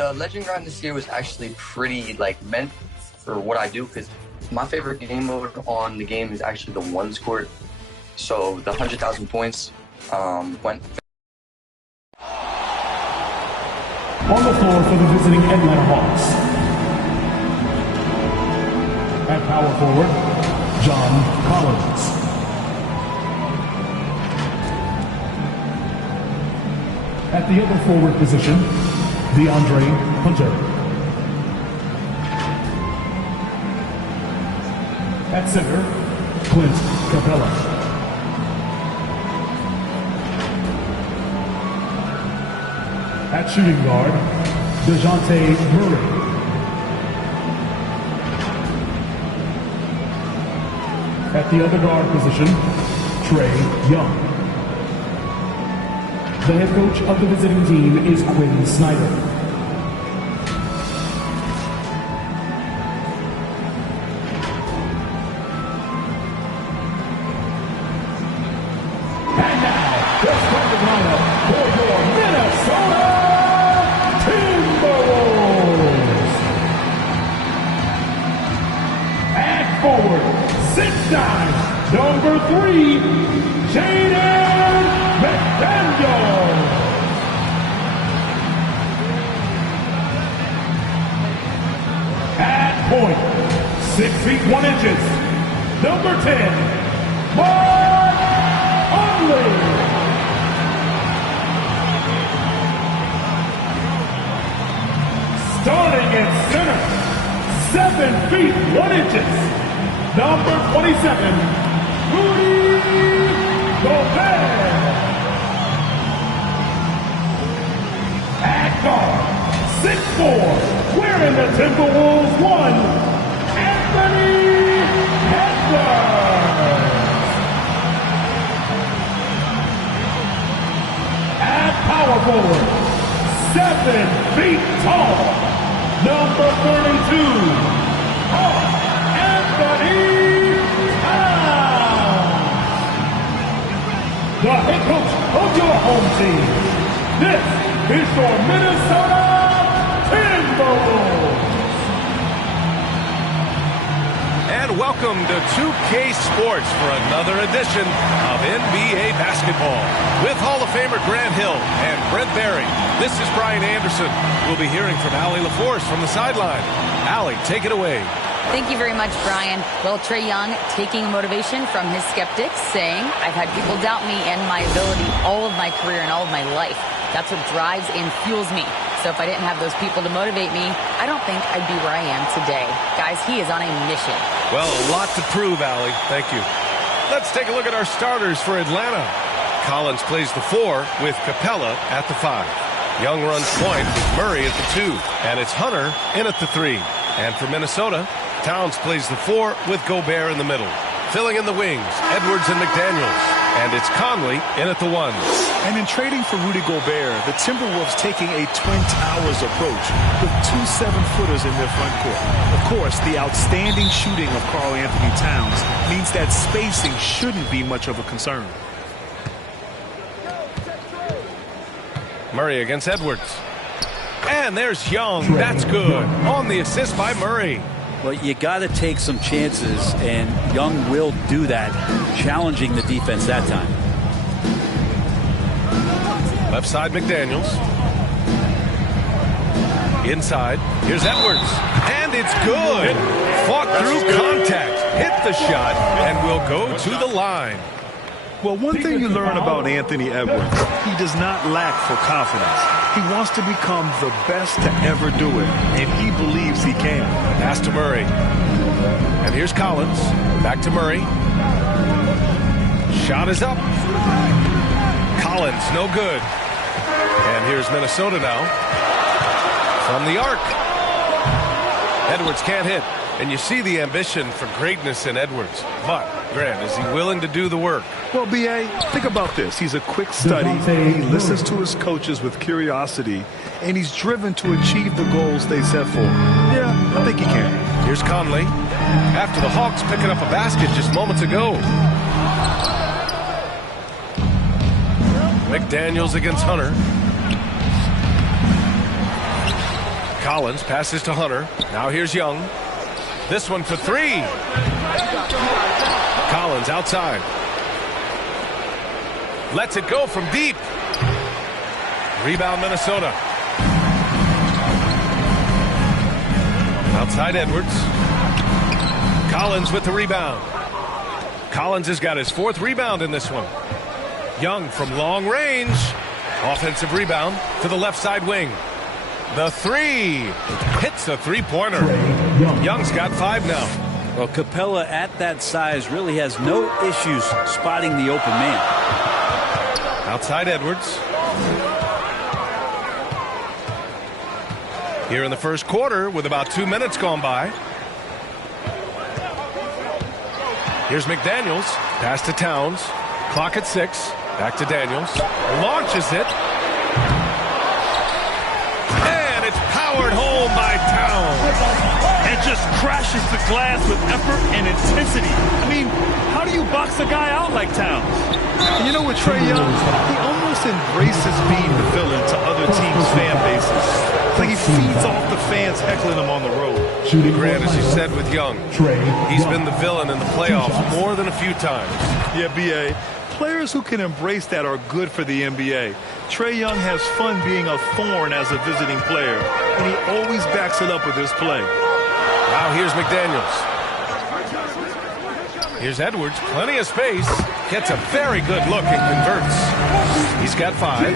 The legend grind this year was actually pretty meant for what I do, because my favorite game mode on the game is actually the ones court. So the 100,000 points went. On the floor for the visiting Atlanta Hawks. At power forward, John Collins. At the other forward position, DeAndre Hunter. At center, Clint Capella. At shooting guard, DeJounte Murray. At the other guard position, Trae Young. The head coach of the visiting team is Quinn Snyder. And now, the starting lineup for your Minnesota Timberwolves. At forward, 6'9", number 3, Jaden McDaniels. At point, 6 feet 1 inches, number 10, Mark Conley. Starting at center, 7 feet 1 inches, number 27, Rudy Gobert. At guard, 6'4", wearing the Timberwolves 1, Anthony Edwards. At power forward, 7 feet tall, number 32, Anthony Towns. The head coach of your home team. This is your Minnesota Timberwolves. And welcome to 2K Sports for another edition of NBA basketball. With Hall of Famer Grant Hill and Brent Barry, this is Brian Anderson. We'll be hearing from Allie LaForce from the sideline. Allie, take it away. Thank you very much, Brian. Well, Trae Young taking motivation from his skeptics, saying, I've had people doubt me and my ability all of my career and all of my life. That's what drives and fuels me. So if I didn't have those people to motivate me, I don't think I'd be where I am today. Guys, he is on a mission. Well, a lot to prove, Allie. Thank you. Let's take a look at our starters for Atlanta. Collins plays the 4 with Capella at the 5. Young runs point with Murray at the 2. And it's Hunter in at the 3. And for Minnesota, Towns plays the 4 with Gobert in the middle. Filling in the wings, Edwards and McDaniels. And it's Conley in at the 1. And in trading for Rudy Gobert, the Timberwolves taking a Twin Towers approach with 2 7-footers in their front court. Of course, the outstanding shooting of Karl Anthony Towns means that spacing shouldn't be much of a concern. Murray against Edwards. And there's Young. That's good. On the assist by Murray. Well, you got to take some chances, and Young will do that, challenging the defense that time. Left side, McDaniels. Inside, here's Edwards. And it's good. Fought through contact, hit the shot, and will go to the line. Well, one thing you learn about Anthony Edwards, he does not lack for confidence. He wants to become the best to ever do it, and he believes he can. Pass to Murray. And here's Collins. Back to Murray. Shot is up. Collins, no good. And here's Minnesota now. From the arc. Edwards can't hit. And you see the ambition for greatness in Edwards. But, Grant, is he willing to do the work? Well, B.A., think about this. He's a quick study. He listens to his coaches with curiosity, and he's driven to achieve the goals they set for him. Yeah, I think he can. Here's Conley. After the Hawks picking up a basket just moments ago. McDaniels against Hunter. Collins passes to Hunter. Now here's Young. This one for three. Collins outside. Lets it go from deep. Rebound Minnesota. Outside Edwards. Collins with the rebound. Collins has got his 4th rebound in this one. Young from long range. Offensive rebound to the left side wing. The three. Hits a three-pointer. Young's got 5 now. Well, Capella at that size really has no issues spotting the open man. Outside Edwards. Here in the first quarter with about 2 minutes gone by. Here's McDaniels. Pass to Towns. Clock at 6. Back to Daniels. Launches it. And it's powered home by Towns. And just crashes the glass with effort and intensity. I mean, how do you box a guy out like Towns? And you know what, Trae Young? He almost embraces being the villain to other teams' fan bases. It's like he feeds off the fans heckling him on the road. Grant, as you said with Young, he's been the villain in the playoffs more than a few times. Yeah, B.A. Players who can embrace that are good for the NBA. Trae Young has fun being a thorn as a visiting player, and he always backs it up with his play. Now here's McDaniels. Here's Edwards, plenty of space. Gets a very good look and converts. He's got 5.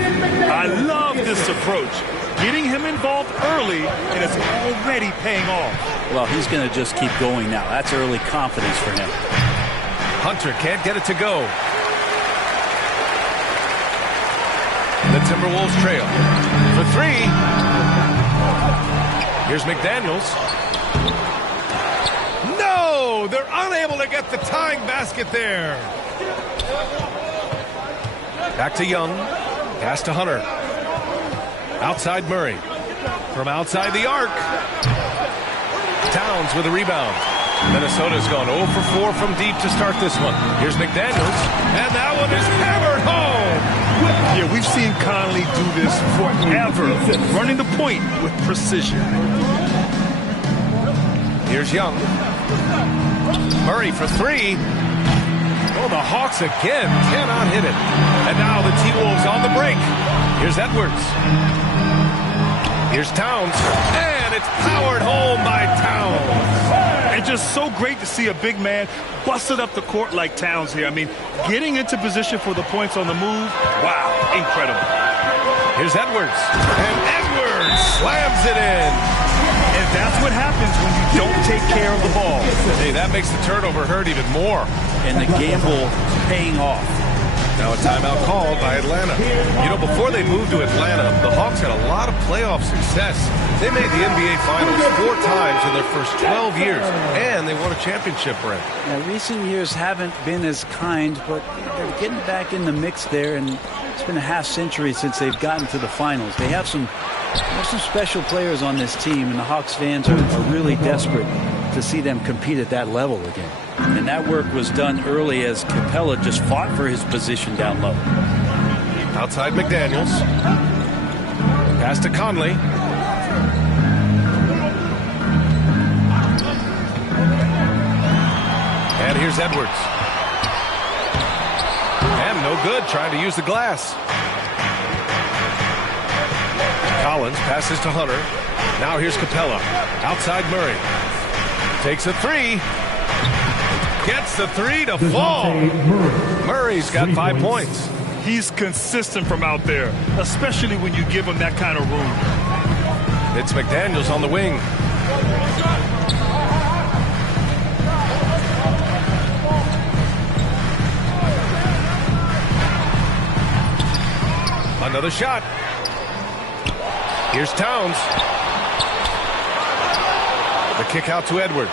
I love this approach. Getting him involved early, and it's already paying off. Well, he's going to just keep going now. That's early confidence for him. Hunter can't get it to go. The Timberwolves trail for 3. Here's McDaniels. No, they're unable to get the tying basket there. Back to Young. Pass to Hunter. Outside Murray. From outside the arc. Towns with a rebound. Minnesota's gone 0 for 4 from deep to start this one. Here's McDaniels. And that one is hammered home. Yeah, we've seen Conley do this forever. Running the point with precision. Here's Young. Murray for 3. Oh, the Hawks again cannot hit it. And now the T-Wolves on the break. Here's Edwards. Here's Towns. And it's powered home by Towns. And just so great to see a big man busted up the court like Towns here. I mean, getting into position for the points on the move, wow, incredible. Here's Edwards. And Edwards slams it in. And that's what happens when you don't take care of the ball. Hey, that makes the turnover hurt even more. And the gamble paying off. Now a timeout called by Atlanta. You know, before they moved to Atlanta, the Hawks had a lot of playoff success. They made the NBA Finals 4 times in their first 12 years, and they won a championship ring. Now, recent years haven't been as kind, but they're getting back in the mix there, and it's been a half century since they've gotten to the finals. They have some special players on this team, and the Hawks fans are really desperate to see them compete at that level again. And that work was done early as Capella just fought for his position down low. Outside McDaniels. Pass to Conley. And here's Edwards. And no good, trying to use the glass. Collins passes to Hunter. Now here's Capella. Outside Murray. Takes a 3. Gets the 3 to fall. Murray's got 5 points. He's consistent from out there, especially when you give him that kind of room. It's McDaniels on the wing. Another shot. Here's Towns. The kick out to Edwards.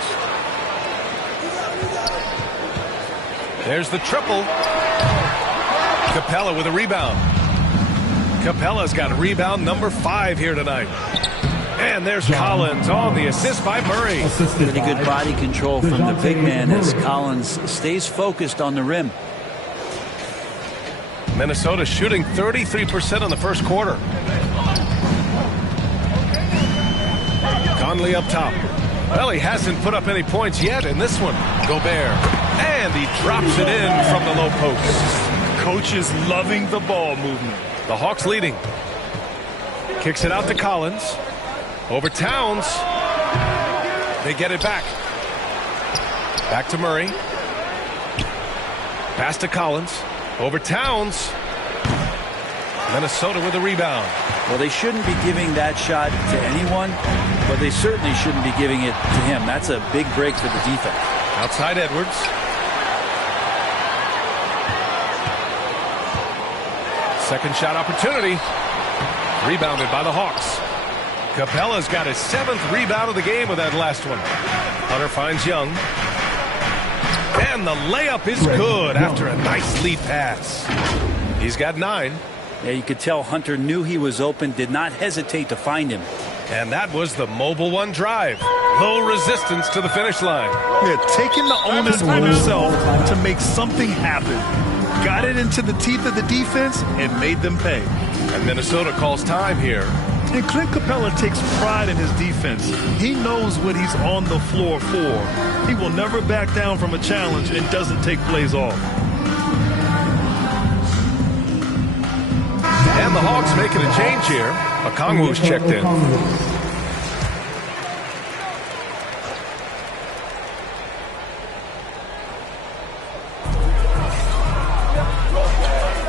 There's the triple. Capella with a rebound. Capella's got rebound number 5 here tonight. And there's Collins on the assist by Murray. Pretty good body control from the big man as Collins stays focused on the rim. Minnesota shooting 33% in the first quarter. Conley up top. Well, he hasn't put up any points yet in this one. Gobert. And he drops it in from the low post. Coach is loving the ball movement. The Hawks leading. Kicks it out to Collins. Over Towns. They get it back. Back to Murray. Pass to Collins. Over Towns. Minnesota with a rebound. Well, they shouldn't be giving that shot to anyone, but they certainly shouldn't be giving it to him. That's a big break for the defense. Outside Edwards. Second shot opportunity. Rebounded by the Hawks. Capella's got his 7th rebound of the game with that last one. Hunter finds Young. And the layup is good after a nice lead pass. He's got 9. Yeah, you could tell Hunter knew he was open, did not hesitate to find him. And that was the mobile one drive. Low resistance to the finish line. Yeah, taking the onus on himself to make something happen. Got it into the teeth of the defense and made them pay. And Minnesota calls time here. And Clint Capella takes pride in his defense. He knows what he's on the floor for. He will never back down from a challenge and doesn't take plays off. And the Hawks making a change here. Okongwu's checked in.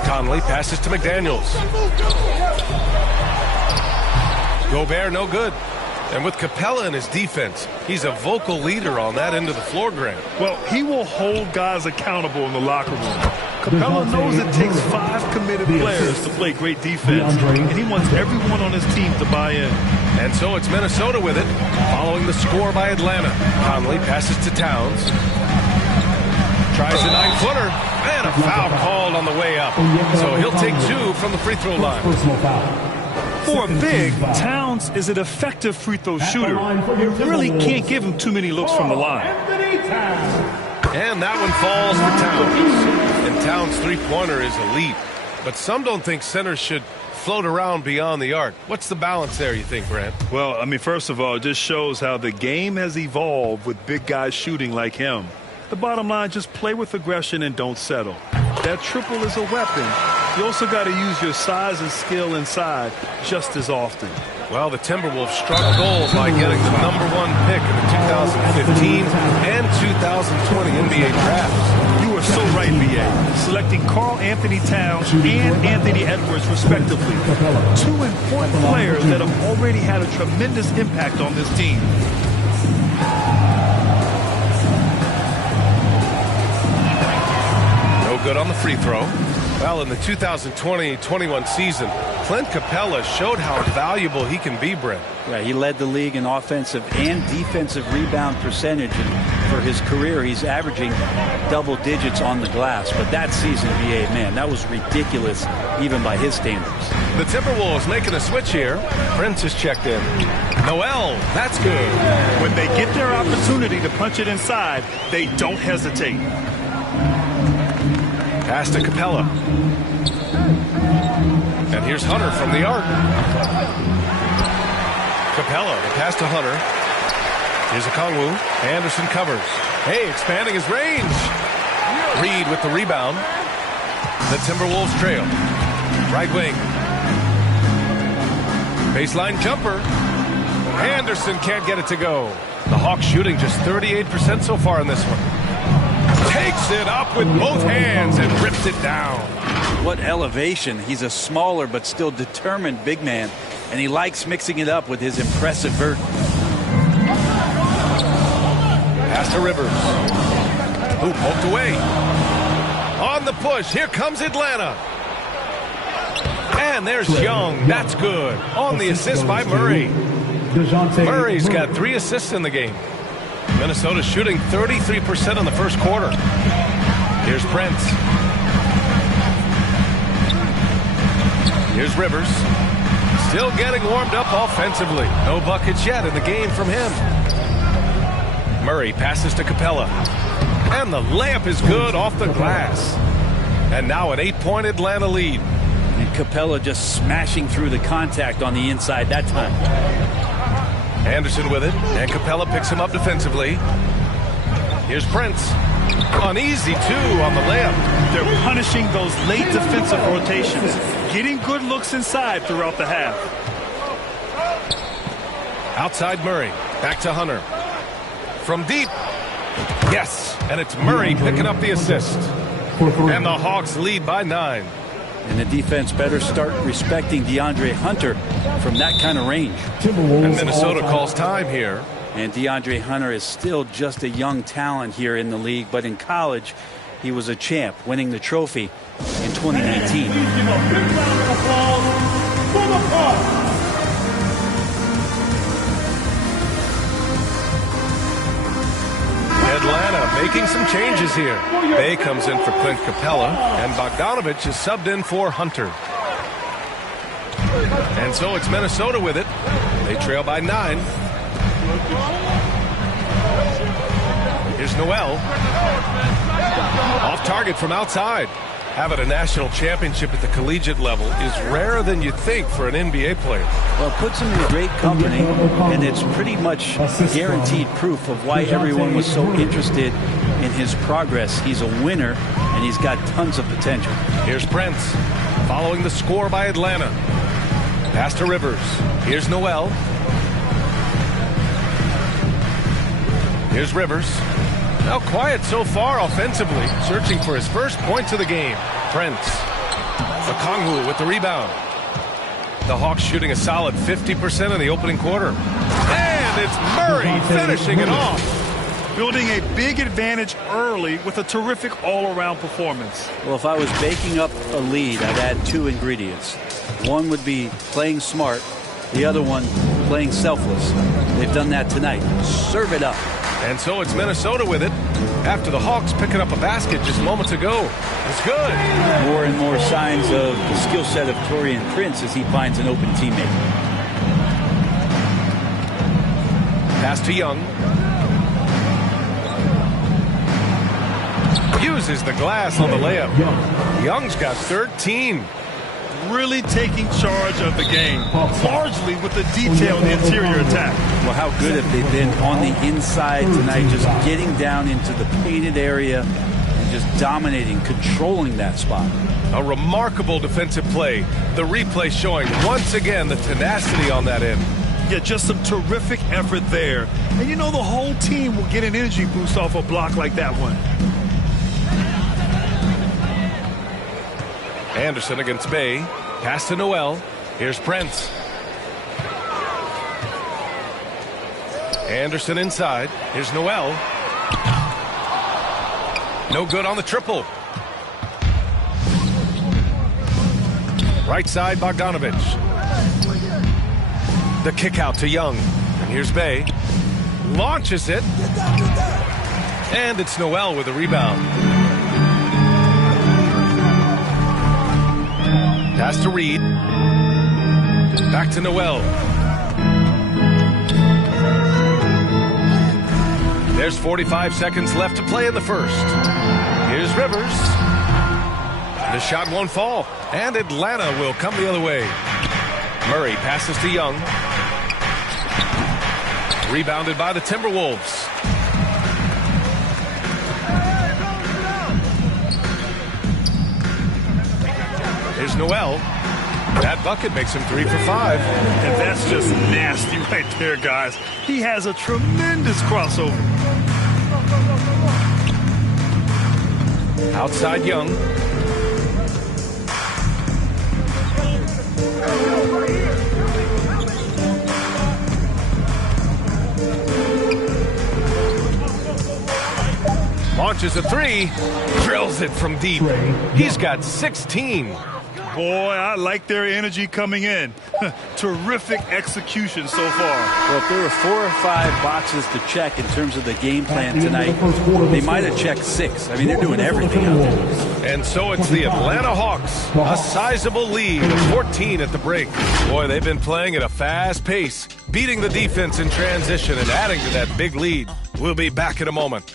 Conley passes to McDaniels. Gobert no good. And with Capella in his defense, he's a vocal leader on that end of the floor, Grant. Well, he will hold guys accountable in the locker room. Capella knows it takes 5 committed players to play great defense, and he wants everyone on his team to buy in. And so it's Minnesota with it, following the score by Atlanta. Conley passes to Towns. Tries a 9-footer, and a foul called on the way up. So he'll take 2 from the free throw line. For a big, Towns is an effective free throw shooter. You really can't give him too many looks from the line. And that one falls for Towns. And Towns' three-pointer is elite. But some don't think centers should float around beyond the arc. What's the balance there, you think, Grant? Well, I mean, first of all, it just shows how the game has evolved with big guys shooting like him. The bottom line, just play with aggression and don't settle. That triple is a weapon. You also got to use your size and skill inside just as often. Well, the Timberwolves struck gold by getting the #1 pick in the 2015 and 2020 NBA drafts. You are so right, B.A. Selecting Karl Anthony Towns and Anthony Edwards, respectively. 2 important players that have already had a tremendous impact on this team. Good on the free throw. Well, in the 2020-21 season, Clint Capella showed how valuable he can be, Brent. Yeah, he led the league in offensive and defensive rebound percentage. And for his career, he's averaging double digits on the glass. But that season, B.A., man, that was ridiculous, even by his standards. The Timberwolves making a switch here. Prince is checked in. Noel, that's good. When they get their opportunity to punch it inside, they don't hesitate. Pass to Capella. And here's Hunter from the arc. Capella, the pass to Hunter. Here's Okongwu. Anderson covers. Hey, expanding his range. Reed with the rebound. The Timberwolves trail. Right wing. Baseline jumper. Anderson can't get it to go. The Hawks shooting just 38% so far in this one. Takes it up with both hands and rips it down. What elevation. He's a smaller but still determined big man, and he likes mixing it up with his impressive vert. Pass to Rivers. Who poked away. On the push, here comes Atlanta. And there's Young. That's good. On the assist by Murray. Murray's got 3 assists in the game. Minnesota shooting 33% in the first quarter. Here's Prince. Here's Rivers. Still getting warmed up offensively. No buckets yet in the game from him. Murray passes to Capella. And the layup is good off the glass. And now an 8-point Atlanta lead. And Capella just smashing through the contact on the inside that time. Anderson with it, and Capella picks him up defensively. Here's Prince. An easy 2 on the layup. They're punishing those late defensive rotations, getting good looks inside throughout the half. Outside Murray. Back to Hunter. From deep. Yes, and it's Murray picking up the assist. And the Hawks lead by 9. And the defense better start respecting DeAndre Hunter from that kind of range. And Minnesota calls time here. And DeAndre Hunter is still just a young talent here in the league, but in college, he was a champ, winning the trophy in 2019. Atlanta making some changes here. Bay comes in for Clint Capella, and Bogdanovich is subbed in for Hunter. And so it's Minnesota with it. They trail by 9. Here's Noel. Off target from outside. Having a national championship at the collegiate level is rarer than you think for an NBA player. Well, it puts him in great company, and it's pretty much guaranteed proof of why everyone was so interested in his progress. He's a winner, and he's got tons of potential. Here's Prince, following the score by Atlanta. Pass to Rivers. Here's Noel. Here's Rivers. Now quiet so far offensively, searching for his first points of the game. Prince. Okongwu with the rebound. The Hawks shooting a solid 50% in the opening quarter. And it's Murray finishing it off. Building a big advantage early with a terrific all-around performance. Well, if I was baking up a lead, I'd add 2 ingredients. One would be playing smart. The other one, playing selfless. They've done that tonight. Serve it up. And so it's Minnesota with it after the Hawks picking up a basket just moments ago. It's good. More and more signs of the skill set of Taurean Prince as he finds an open teammate. Pass to Young. Uses the glass on the layup. Young's got 13. Really taking charge of the game, largely with the detailed interior attack. Well, how good have they been on the inside tonight, just getting down into the painted area and just dominating, controlling that spot. A remarkable defensive play. The replay showing once again the tenacity on that end. Yeah, just some terrific effort there. And you know the whole team will get an energy boost off a block like that one. Anderson against Bay. Pass to Noel. Here's Prince. Anderson inside. Here's Noel. No good on the triple. Right side, Bogdanovich. The kick out to Young. And here's Bay. Launches it. And it's Noel with a rebound. Pass to Reed. Back to Noel. There's 45 seconds left to play in the first. Here's Rivers. The shot won't fall, and Atlanta will come the other way. Murray passes to Young. Rebounded by the Timberwolves. Here's Noel. That bucket makes him 3 for 5. And that's just nasty right there, guys. He has a tremendous crossover. Outside Young. Launches a 3. Drills it from deep. He's got 16. Boy, I like their energy coming in. Terrific execution so far. Well, if there were 4 or 5 boxes to check in terms of the game plan tonight, they might have checked 6. I mean, they're doing everything out there. And so it's the Atlanta Hawks, a sizable lead of 14 at the break. Boy, they've been playing at a fast pace, beating the defense in transition and adding to that big lead. We'll be back in a moment.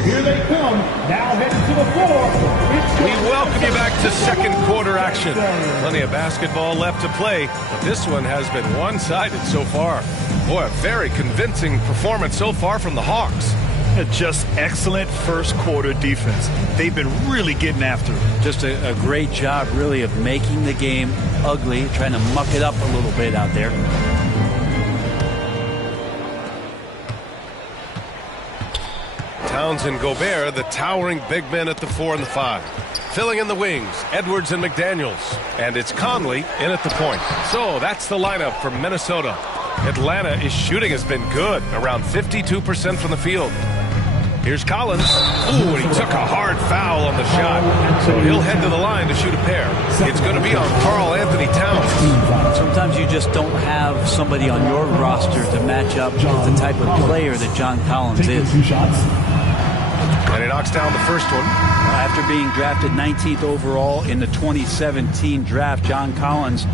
Here they come, now heading to the floor. We welcome you back to second quarter action. Plenty of basketball left to play, but this one has been one-sided so far. Boy, a very convincing performance so far from the Hawks. Just excellent first quarter defense. They've been really getting after it. Just a great job, really, of making the game ugly, trying to muck it up a little bit out there. Towns and Gobert, the towering big men at the 4 and the 5. Filling in the wings, Edwards and McDaniels. And it's Conley in at the point. So that's the lineup for Minnesota. Atlanta's shooting has been good, around 52% from the field. Here's Collins. Ooh, and he took a hard foul on the shot. So he'll head to the line to shoot a pair. It's going to be on Karl Anthony Towns. Sometimes you just don't have somebody on your roster to match up with the type of player that John Collins is. And he knocks down the first one. After being drafted 19th overall in the 2017 draft, John Collins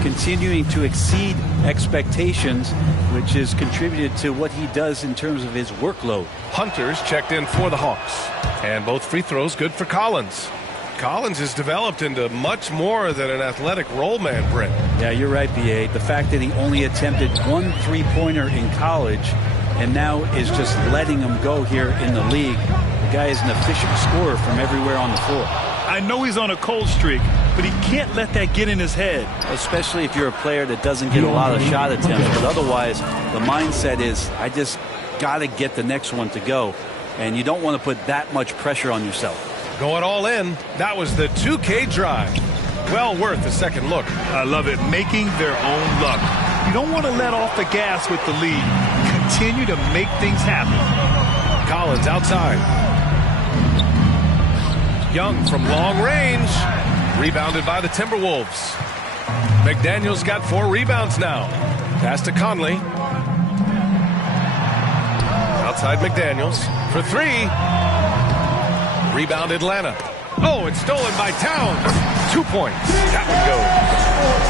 continuing to exceed expectations, which has contributed to what he does in terms of his workload. Hunter's checked in for the Hawks. And both free throws good for Collins. Collins has developed into much more than an athletic roll man, Brent. Yeah, you're right, B.A. The fact that he only attempted one three-pointer in college and now is just letting him go here in the league. The guy is an efficient scorer from everywhere on the floor. I know he's on a cold streak, but he can't let that get in his head. Especially if you're a player that doesn't get a lot of shot attempts. But otherwise, the mindset is, I just got to get the next one to go. And you don't want to put that much pressure on yourself. Going all in. That was the 2K drive. Well worth a second look. I love it. Making their own luck. You don't want to let off the gas with the lead. Continue to make things happen. Collins outside. Young from long range. Rebounded by the Timberwolves. McDaniels got 4 rebounds now. Pass to Conley. Outside McDaniels for 3. Rebound Atlanta. Oh, it's stolen by Towns. 2 points. That one goes.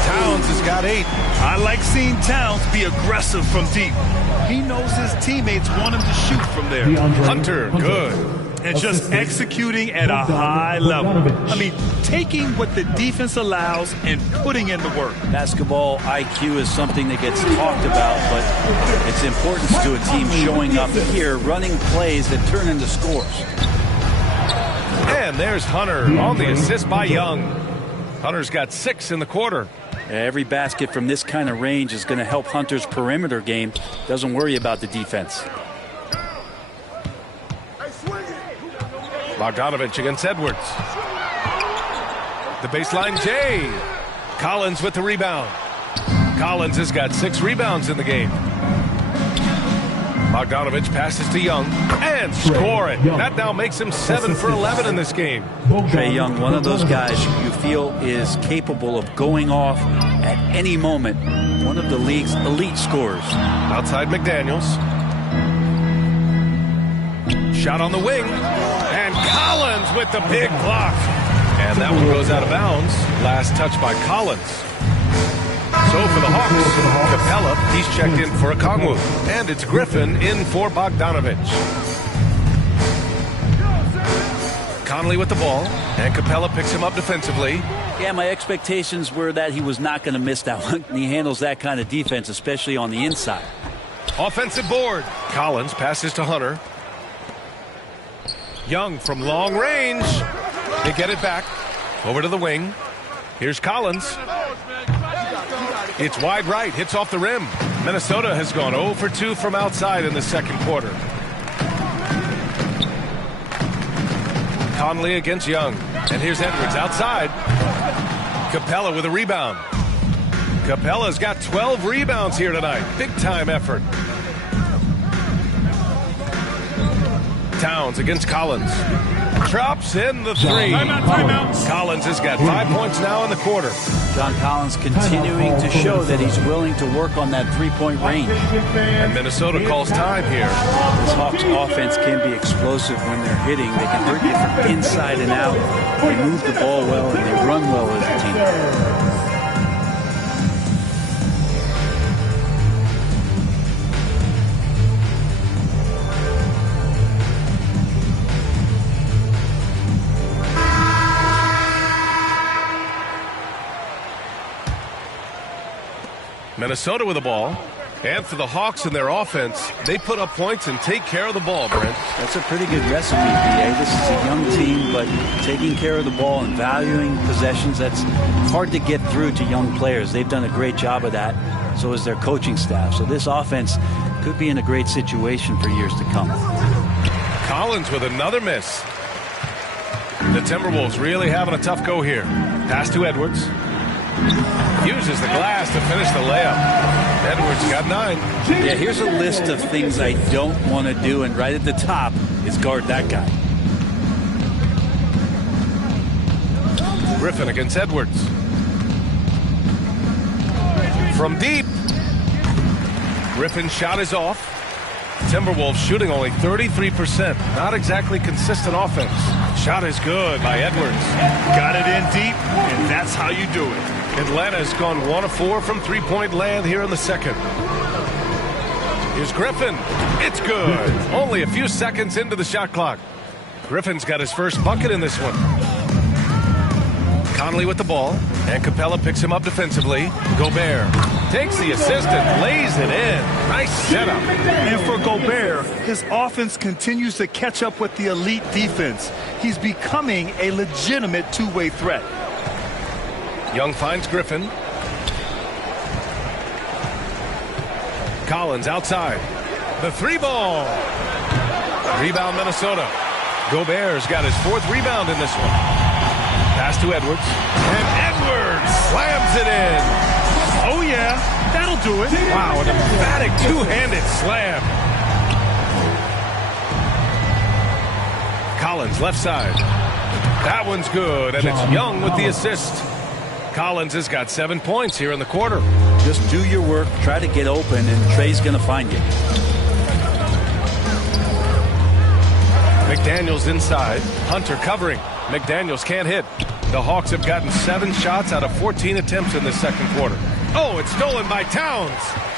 Towns has got 8. I like seeing Towns be aggressive from deep. He knows his teammates want him to shoot from there. Hunter, good. And just executing at a high level. I mean, taking what the defense allows and putting in the work. Basketball IQ is something that gets talked about, but it's important to a team showing up here, running plays that turn into scores. And there's Hunter on the assist by Young. Hunter's got 6 in the quarter. Every basket from this kind of range is going to help Hunter's perimeter game. Doesn't worry about the defense. Bogdanovich against Edwards. The baseline J. Collins with the rebound. Collins has got 6 rebounds in the game. Bogdanovich passes to Young and score it. That now makes him 7 for 11 in this game. Trae Young, one of those guys you feel is capable of going off at any moment. One of the league's elite scorers. Outside McDaniels. Shot on the wing. And Collins with the big block. And that one goes out of bounds. Last touch by Collins. So for the Hawks, Capella, he's checked in for Okongwu. And it's Griffin in for Bogdanovich. Conley with the ball. And Capella picks him up defensively. Yeah, my expectations were that he was not going to miss that one. He handles that kind of defense, especially on the inside. Offensive board. Collins passes to Hunter. Young from long range. They get it back. Over to the wing. Here's Collins. It's wide right. Hits off the rim. Minnesota has gone 0 for 2 from outside in the second quarter. Conley against Young. And here's Edwards outside. Capella with a rebound. Capella's got 12 rebounds here tonight. Big time effort. Towns against Collins. Drops in the 3. Timeout. Collins has got 5 points now in the quarter. John Collins continuing to show that he's willing to work on that three-point range. And Minnesota calls time here. This Hawks offense can be explosive when they're hitting. They can hurt you from inside and out. They move the ball well and they run well as a team. Minnesota with the ball. And for the Hawks in their offense, they put up points and take care of the ball, Brent. That's a pretty good recipe, B.A. This is a young team, but taking care of the ball and valuing possessions, that's hard to get through to young players. They've done a great job of that. So is their coaching staff. So this offense could be in a great situation for years to come. Collins with another miss. The Timberwolves really having a tough go here. Pass to Edwards. Uses the glass to finish the layup. Edwards got 9. Yeah, here's a list of things I don't want to do, and right at the top is guard that guy. Griffin against Edwards. From deep. Griffin's shot is off. Timberwolves shooting only 33%. Not exactly consistent offense. Shot is good by Edwards. Got it in deep, and that's how you do it. Atlanta has gone 1 of 4 from three-point land here in the second. Here's Griffin. It's good. Only a few seconds into the shot clock. Griffin's got his first bucket in this one. Conley with the ball, and Capella picks him up defensively. Gobert takes the assist and lays it in. Nice setup. And for Gobert, his offense continues to catch up with the elite defense. He's becoming a legitimate two-way threat. Young finds Griffin. Collins outside. The 3 ball. Rebound Minnesota. Gobert's got his 4th rebound in this one. Pass to Edwards. And Edwards slams it in. Oh, yeah. That'll do it. Wow, an emphatic two-handed slam. Collins left side. That one's good, and it's Young with the assist. Collins has got 7 points here in the quarter. Just do your work, try to get open, and Trey's going to find you. McDaniels inside. Hunter covering. McDaniels can't hit. The Hawks have gotten 7 shots out of 14 attempts in the second quarter. Oh, it's stolen by Towns.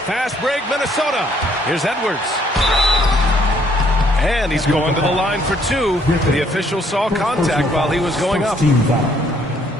Fast break, Minnesota. Here's Edwards. And he's going to the line for 2. The official saw contact while he was going up.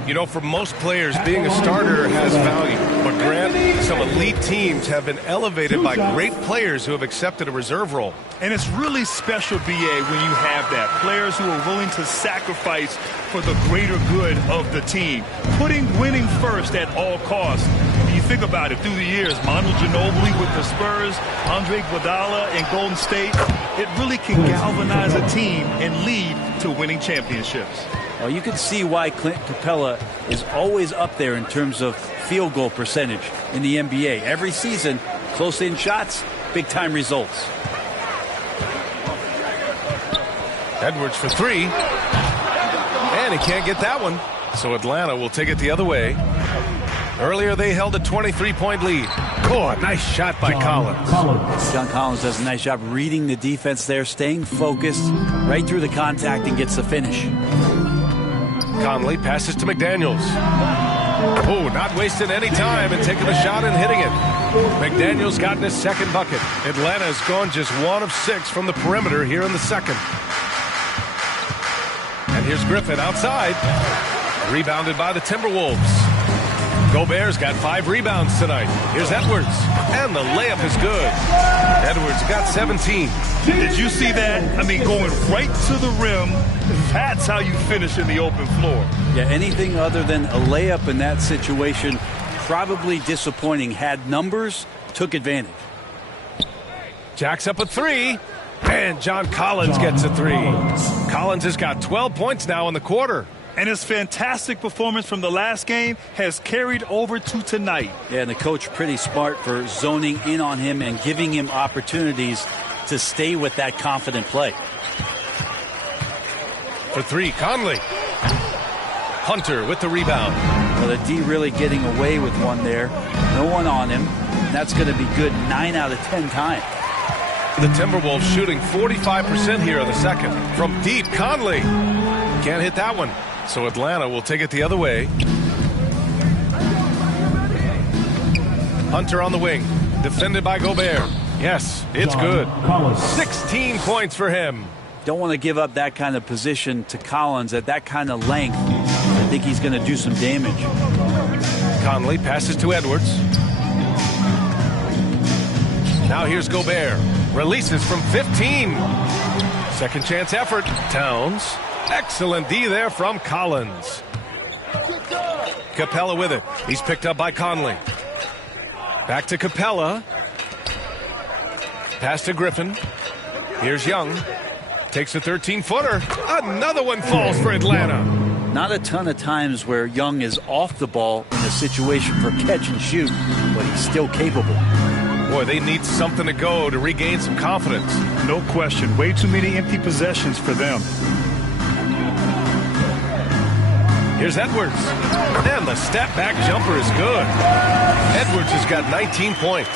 You know, for most players, being a starter has value. But, Grant, some elite teams have been elevated by great players who have accepted a reserve role. And it's really special, B.A., when you have that. Players who are willing to sacrifice for the greater good of the team. Putting winning first at all costs. When you think about it, through the years, Manu Ginobili with the Spurs, Andre Iguodala in Golden State, it really can galvanize a team and lead to winning championships. Well, you can see why Clint Capella is always up there in terms of field goal percentage in the NBA. Every season, close-in shots, big-time results. Edwards for 3. And he can't get that one. So Atlanta will take it the other way. Earlier, they held a 23-point lead. Oh, a nice shot by Collins. John Collins does a nice job reading the defense there, staying focused right through the contact and gets the finish. Conley passes to McDaniels. Oh, not wasting any time and taking the shot and hitting it. McDaniels gotten his 2nd bucket. Atlanta has gone just 1 of 6 from the perimeter here in the second. And here's Griffin outside. Rebounded by the Timberwolves. Gobert's got 5 rebounds tonight. Here's Edwards. And the layup is good. Edwards got 17. Did you see that? I mean, going right to the rim. That's how you finish in the open floor. Yeah, anything other than a layup in that situation, probably disappointing. Had numbers, took advantage. Jacks up a 3. And John Collins gets a 3. Collins has got 12 points now in the quarter. And his fantastic performance from the last game has carried over to tonight. Yeah, and the coach pretty smart for zoning in on him and giving him opportunities to stay with that confident play. For 3, Conley. Hunter with the rebound. Well, the D really getting away with one there. No one on him. And that's going to be good 9 out of 10 times. The Timberwolves shooting 45% here in the second. From deep, Conley. Can't hit that one. So Atlanta will take it the other way. Hunter on the wing. Defended by Gobert. Yes, it's good. 16 points for him. Don't want to give up that kind of position to Collins at that kind of length. I think he's going to do some damage. Conley passes to Edwards. Now here's Gobert. Releases from 15. Second chance effort. Towns. Excellent D there from Collins. Capella with it. He's picked up by Conley. Back to Capella. Pass to Griffin. Here's Young. Takes a 13-footer. Another one falls for Atlanta. Not a ton of times where Young is off the ball in a situation for catch and shoot, but he's still capable. Boy, they need something to go to regain some confidence. No question. Way too many empty possessions for them. Here's Edwards. And the step-back jumper is good. Edwards has got 19 points.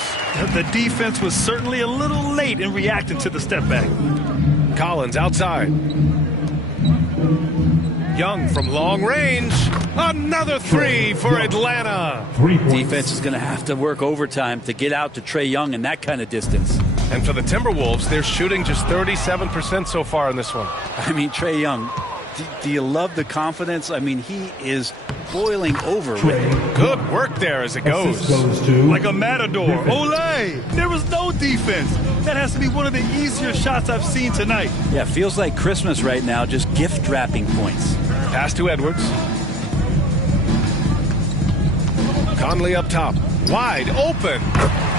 The defense was certainly a little late in reacting to the step back. Collins outside. Young from long range. Another three for Atlanta. Defense is going to have to work overtime to get out to Trae Young in that kind of distance. And for the Timberwolves, they're shooting just 37% so far in this one. I mean, Trae Young, do you love the confidence? I mean, he is boiling over with it. Good work there as it goes. Like a matador. Olay! There was no defense. That has to be one of the easier shots I've seen tonight. Yeah, feels like Christmas right now, just gift wrapping points. Pass to Edwards. Conley up top. Wide open.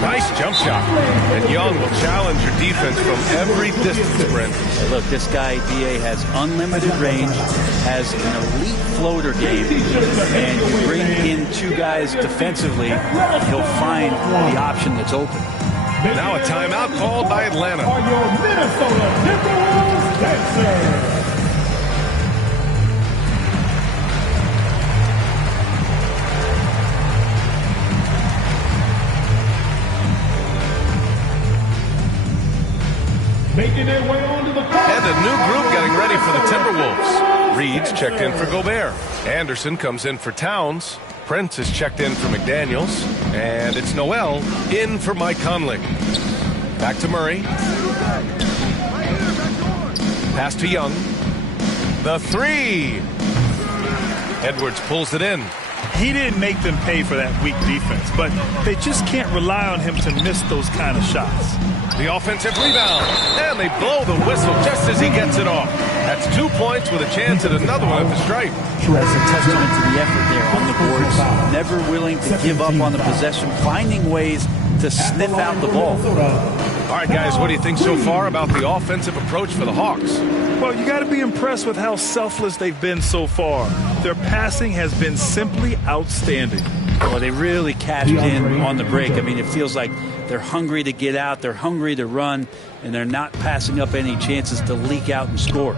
Nice jump shot. And Young will challenge your defense from every distance, Brent. Hey, look, this guy, D.A., has unlimited range, has an elite floater game, and you bring in two guys defensively, he'll find the option that's open. Now a timeout called by Atlanta. Are your Minnesota Timberwolves dancers. Making their way onto the court. And a new group getting ready for the Timberwolves. Reed's checked in for Gobert. Anderson comes in for Towns. Prince is checked in for McDaniels. And it's Noel in for Mike Conley. Back to Murray. Pass to Young. The three. Edwards pulls it in. He didn't make them pay for that weak defense, but they just can't rely on him to miss those kind of shots. The offensive rebound. And they blow the whistle just as he gets it off. That's 2 points with a chance at another one at the stripe. That's a testament to the effort there on the boards. Never willing to give up on the possession, finding ways to sniff out the ball. All right, guys, what do you think so far about the offensive approach for the Hawks? Well, you got to be impressed with how selfless they've been so far. Their passing has been simply outstanding. Well, they really cashed in on the break. I mean, it feels like they're hungry to get out, they're hungry to run, and they're not passing up any chances to leak out and score.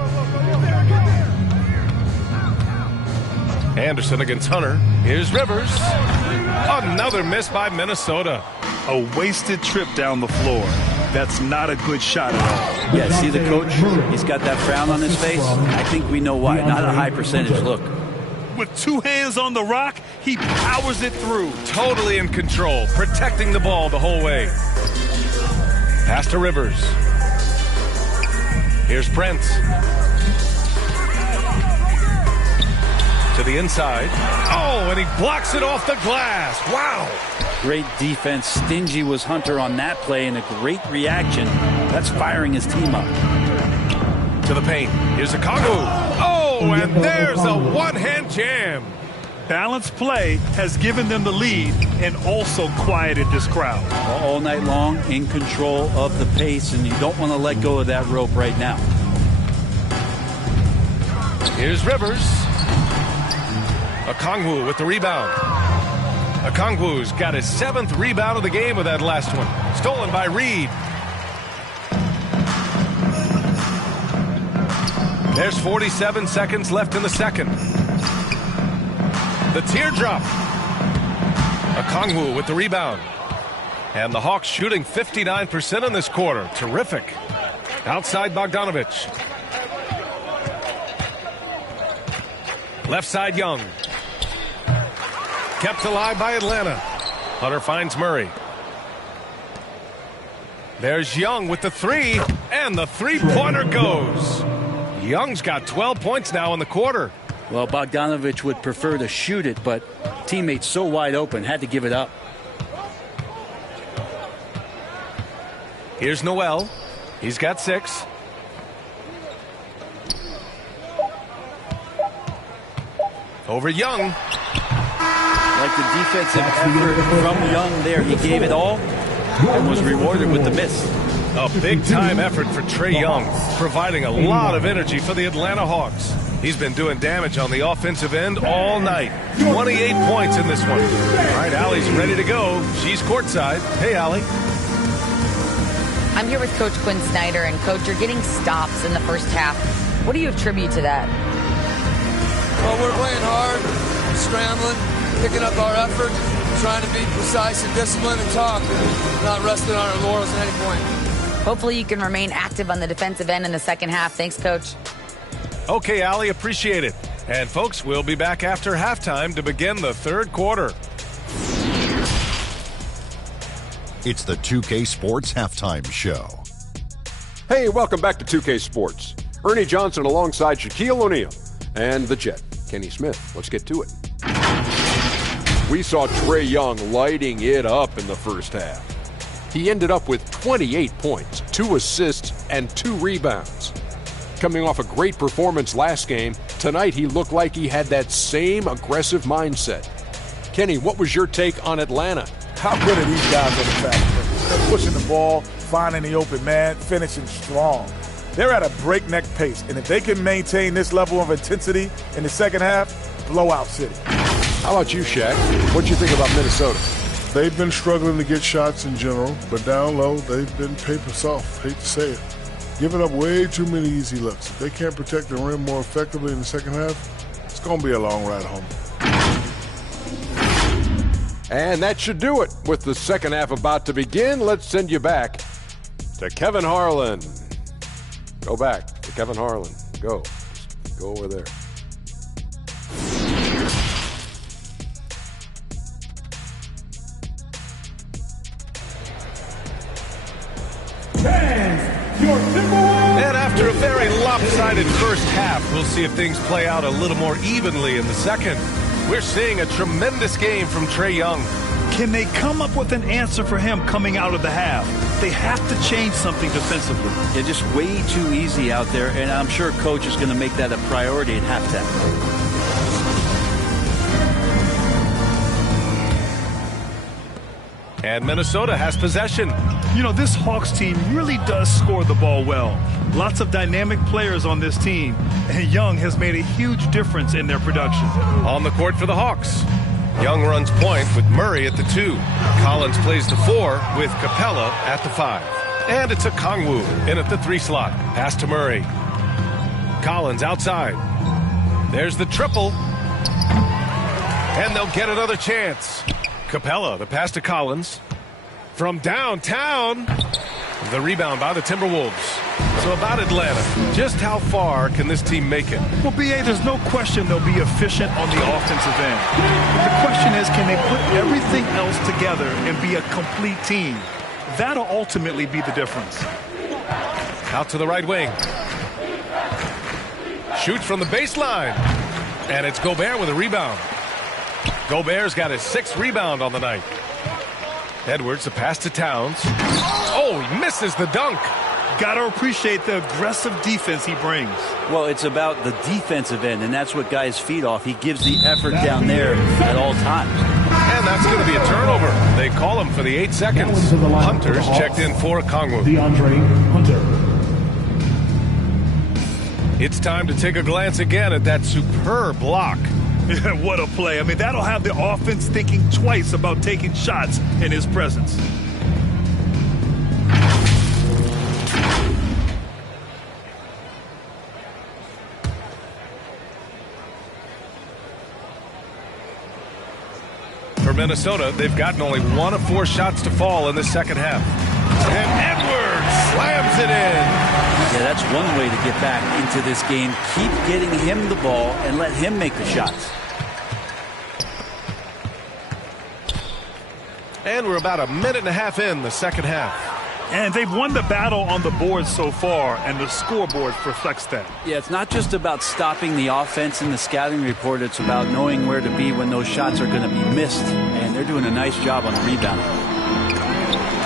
Anderson against Hunter. Here's Rivers. Another miss by Minnesota. A wasted trip down the floor. That's not a good shot at all. Yeah, see the coach? He's got that frown on his face. I think we know why. Not a high percentage look. With two hands on the rock, he powers it through. Totally in control, protecting the ball the whole way. Pass to Rivers. Here's Prince. To the inside. Oh, and he blocks it off the glass. Wow. Great defense. Stingy was Hunter on that play, and a great reaction. That's firing his team up. To the paint. Here's a Okongwu. Oh, and there's a one-hand jam. Balanced play has given them the lead and also quieted this crowd. All night long, in control of the pace, and you don't want to let go of that rope right now. Here's Rivers. Okongwu with the rebound. Okongwu's got his 7th rebound of the game with that last one. Stolen by Reed. There's 47 seconds left in the second. The teardrop. Okongwu with the rebound. And the Hawks shooting 59% in this quarter. Terrific. Outside Bogdanovich. Left side Young. Kept alive by Atlanta. Hunter finds Murray. There's Young with the three, and the three-pointer goes. Young's got 12 points now in the quarter. Well, Bogdanovich would prefer to shoot it, but teammates so wide open, had to give it up. Here's Noel. He's got 6. Over Young. Like the defensive effort from Young there. He gave it all and was rewarded with the miss. A big-time effort for Trae Young, providing a lot of energy for the Atlanta Hawks. He's been doing damage on the offensive end all night. 28 points in this one. All right, Allie's ready to go. She's courtside. Hey, Allie. I'm here with Coach Quinn Snyder, and Coach, you're getting stops in the first half. What do you attribute to that? Well, we're playing hard, scrambling, picking up our effort, trying to be precise and disciplined and talk, and not resting on our laurels at any point. Hopefully you can remain active on the defensive end in the second half. Thanks, Coach. Okay, Allie, appreciate it. And, folks, we'll be back after halftime to begin the third quarter. It's the 2K Sports Halftime Show. Hey, welcome back to 2K Sports. Ernie Johnson alongside Shaquille O'Neal and the Jet, Kenny Smith. Let's get to it. We saw Trae Young lighting it up in the first half. He ended up with 28 points, 2 assists, and 2 rebounds. Coming off a great performance last game, tonight he looked like he had that same aggressive mindset. Kenny, what was your take on Atlanta? How good are these guys on the fast break? They're pushing the ball, finding the open man, finishing strong. They're at a breakneck pace, and if they can maintain this level of intensity in the second half, blowout city. How about you, Shaq? What'd you think about Minnesota? They've been struggling to get shots in general, but down low, they've been paper soft. Hate to say it. Giving up way too many easy looks. If they can't protect the rim more effectively in the second half, it's going to be a long ride home. And that should do it. With the second half about to begin, let's send you back to Kevin Harlan. Go back to Kevin Harlan. Go. Go over there. And after a very lopsided first half, we'll see if things play out a little more evenly in the second. We're seeing a tremendous game from Trae Young. Can they come up with an answer for him coming out of the half? They have to change something defensively. They're just way too easy out there, and I'm sure Coach is going to make that a priority at halftime. And Minnesota has possession. You know, this Hawks team really does score the ball well. Lots of dynamic players on this team, and Young has made a huge difference in their production. On the court for the Hawks. Young runs point with Murray at the 2. Collins plays the 4 with Capella at the 5. And it's a Kongwu in at the 3 slot. Pass to Murray. Collins outside. There's the triple. And they'll get another chance. Capella, the pass to Collins. From downtown. The rebound by the Timberwolves. So about Atlanta, just how far can this team make it? Well, B.A., there's no question they'll be efficient on the offensive end. But the question is, can they put everything else together and be a complete team? That'll ultimately be the difference. Out to the right wing. Shoots from the baseline. And it's Gobert with a rebound. Gobert's got his 6th rebound on the night. Edwards, a pass to Towns. Oh, he misses the dunk. Got to appreciate the aggressive defense he brings. Well, it's about the defensive end, and that's what guys feed off. He gives the effort down there at all times. And that's going to be a turnover. They call him for the 8 seconds. Hunter's checked in for Kongwu. DeAndre Hunter. It's time to take a glance again at that superb block. What a play. I mean, that'll have the offense thinking twice about taking shots in his presence. For Minnesota, they've gotten only 1 of 4 shots to fall in the second half. And Edwards slams it in. Yeah, that's one way to get back into this game. Keep getting him the ball and let him make the shots. And we're about a minute and a half in the second half. And they've won the battle on the board so far, and the scoreboard reflects that. Yeah, it's not just about stopping the offense in the scouting report. It's about knowing where to be when those shots are going to be missed. And they're doing a nice job on the rebound.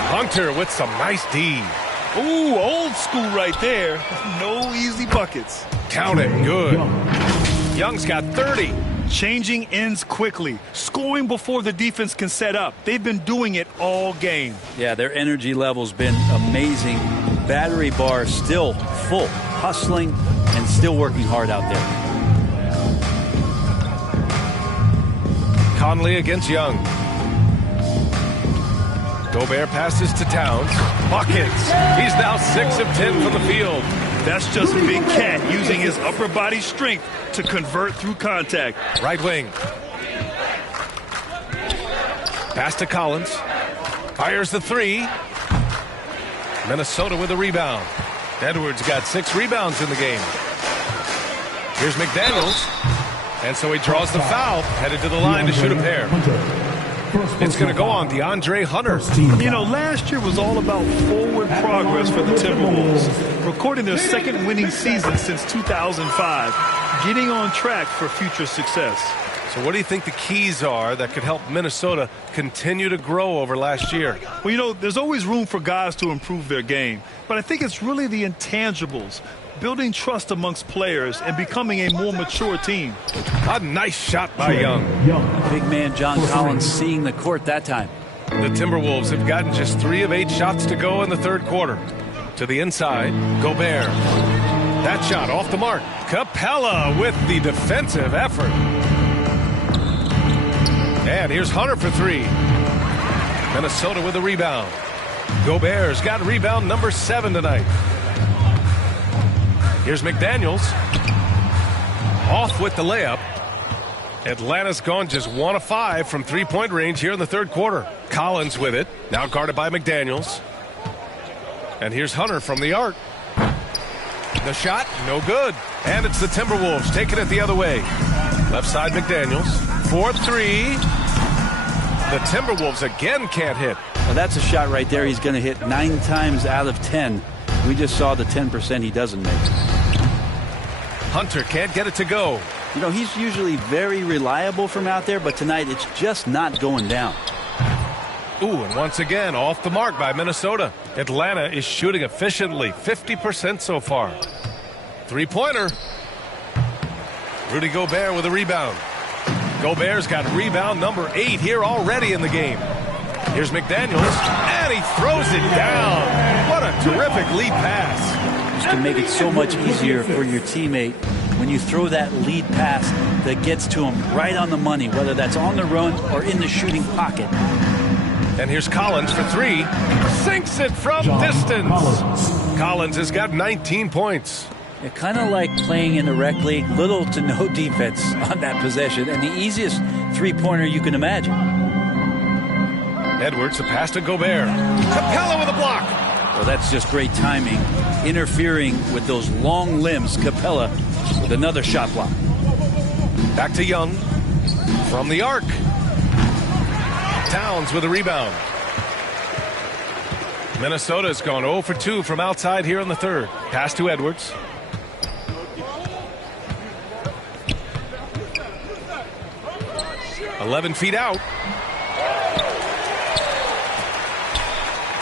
Hunter with some nice D. Ooh, old school right there. No easy buckets. Count it. Good. Young's got 30. Changing ends quickly. Scoring before the defense can set up. They've been doing it all game. Yeah, their energy level's been amazing. Battery bar still full. Hustling and still working hard out there. Conley against Young. Gobert passes to Towns. Buckets. He's now 6 of 10 from the field. That's just Big Cat using his upper body strength to convert through contact. Right wing. Pass to Collins. Fires the 3. Minnesota with a rebound. Edwards got 6 rebounds in the game. Here's McDaniels. And so he draws the foul, headed to the line to shoot a pair. It's going to go on DeAndre Hunter. You know, last year was all about forward progress for the Timberwolves, recording their second winning season since 2005, getting on track for future success. So what do you think the keys are that could help Minnesota continue to grow over last year? Well, you know, there's always room for guys to improve their game, but I think it's really the intangibles, building trust amongst players and becoming a more mature team. A nice shot by Young. Big man John Collins seeing the court that time. The Timberwolves have gotten just 3 of 8 shots to go in the third quarter. To the inside, Gobert. That shot off the mark. Capella with the defensive effort. And here's Hunter for 3. Minnesota with a rebound. Gobert's got rebound number 7 tonight. Here's McDaniels. Off with the layup. Atlanta's gone just 1 of 5 from 3-point range here in the third quarter. Collins with it. Now guarded by McDaniels. And here's Hunter from the arc. The shot, no good. And it's the Timberwolves taking it the other way. Left side McDaniels. 4-3. The Timberwolves again can't hit. Well, that's a shot right there. He's going to hit 9 times out of 10. We just saw the 10% he doesn't make. Hunter can't get it to go. You know, he's usually very reliable from out there, but tonight it's just not going down. Ooh, and once again, off the mark by Minnesota. Atlanta is shooting efficiently, 50% so far. 3-pointer. Rudy Gobert with a rebound. Gobert's got rebound number 8 here already in the game. Here's McDaniels, and he throws it down. What a terrific lead pass. Just to make it so much easier for your teammate when you throw that lead pass that gets to him right on the money, whether that's on the run or in the shooting pocket. And here's Collins for 3. Sinks it from distance. Collins has got 19 points. Yeah, kind of like playing in the rec league, little to no defense on that possession, and the easiest three-pointer you can imagine. Edwards, the pass to Gobert. Capella with a block. Well, that's just great timing. Interfering with those long limbs, Capella with another shot block. Back to Young. From the arc. Towns with a rebound. Minnesota's gone 0 for 2 from outside here in the third. Pass to Edwards. $11 feet out.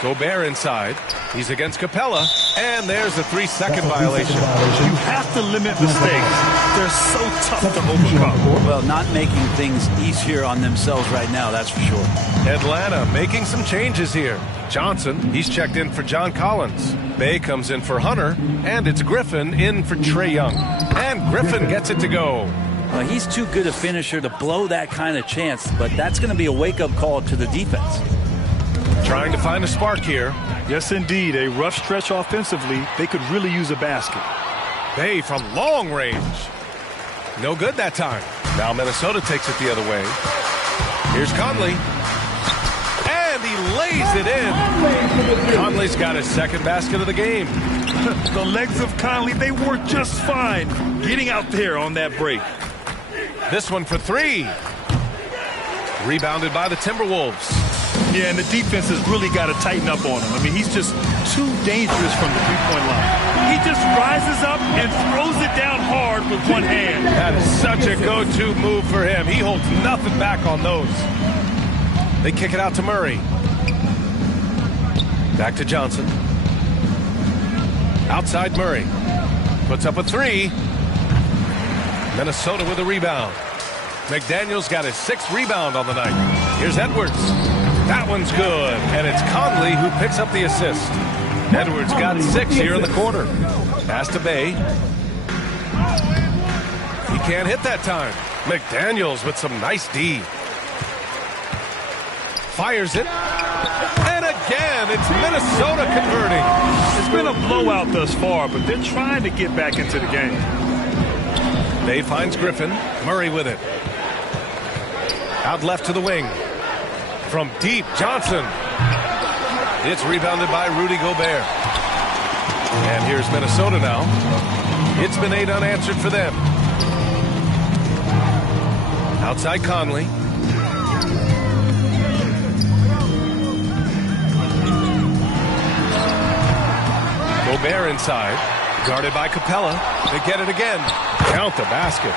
Gobert inside. He's against Capella. And there's a 3-second violation. You have to limit mistakes. They're so tough to overcome. Well, not making things easier on themselves right now, that's for sure. Atlanta making some changes here. Johnson, he's checked in for John Collins. Bay comes in for Hunter. And it's Griffin in for Trae Young. And Griffin gets it to go. Well, he's too good a finisher to blow that kind of chance, but that's going to be a wake-up call to the defense. Trying to find a spark here. Yes, indeed. A rough stretch offensively. They could really use a basket. Bay from long range. No good that time. Now Minnesota takes it the other way. Here's Conley. And he lays it in. Conley's got his second basket of the game. The legs of Conley, they work just fine getting out there on that break. This one for 3. Rebounded by the Timberwolves. Yeah, and the defense has really got to tighten up on him. I mean, he's just too dangerous from the three-point line. He just rises up and throws it down hard with one hand. That is such a go-to move for him. He holds nothing back on those. They kick it out to Murray. Back to Johnson. Outside Murray. Puts up a three. Minnesota with a rebound. McDaniels got his 6th rebound on the night. Here's Edwards. That one's good. And it's Conley who picks up the assist. Edwards got 6 here in the quarter. Pass to Bay. He can't hit that time. McDaniels with some nice D. Fires it. And again, it's Minnesota converting. It's been a blowout thus far, but they're trying to get back into the game. Bay finds Griffin. Murray with it. Out left to the wing. From deep, Johnson. It's rebounded by Rudy Gobert. And here's Minnesota now. It's been 8 unanswered for them. Outside Conley. Gobert inside. Guarded by Capella. They get it again. Count the basket.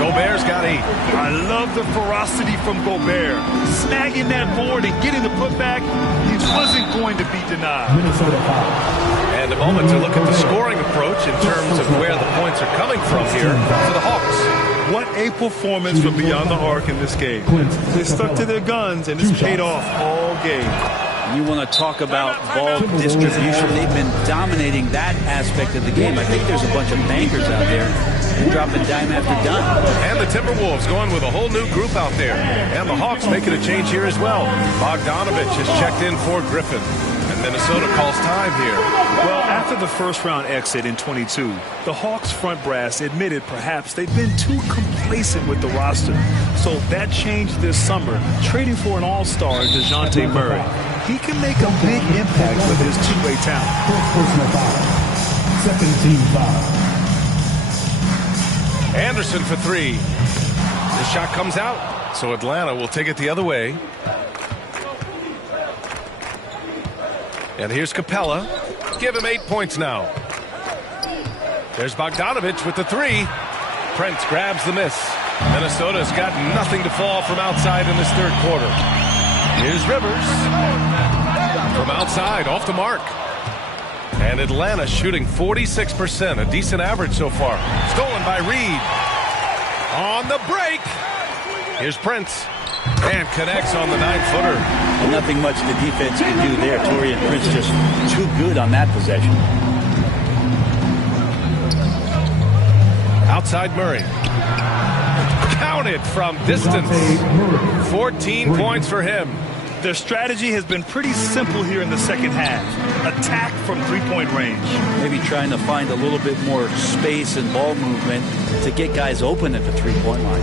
Gobert's got 8. I love the ferocity from Gobert. Snagging that board and getting the putback. He wasn't going to be denied. And a moment to look at the scoring approach in terms of where the points are coming from here for the Hawks. What a performance from beyond the arc in this game. They stuck to their guns, and it's paid off all game. You want to talk about ball distribution. They've been dominating that aspect of the game. I think there's a bunch of bankers out there dropping dime after dime. And the Timberwolves going with a whole new group out there. And the Hawks making a change here as well. Bogdanovich has checked in for Griffin. And Minnesota calls time here. Well, after the first-round exit in 22, the Hawks front brass admitted perhaps they've been too complacent with the roster. So that changed this summer, trading for an all-star, DeJounte Murray. He can make a big impact with his two-way talent. Second team foul. Anderson for 3. The shot comes out, so Atlanta will take it the other way. And here's Capella. Give him 8 points now. There's Bogdanovich with the 3. Prince grabs the miss. Minnesota's got nothing to fall from outside in this 3rd quarter. Here's Rivers. From outside, off the mark. And Atlanta shooting 46%, a decent average so far. Stolen by Reed. On the break. Here's Prince. And connects on the 9-footer. And nothing much the defense can do there. Taurean Prince just too good on that possession. Outside Murray. Counted from distance. 14 points for him. Their strategy has been pretty simple here in the second half. Attack from three-point range. Maybe trying to find a little bit more space and ball movement to get guys open at the three-point line.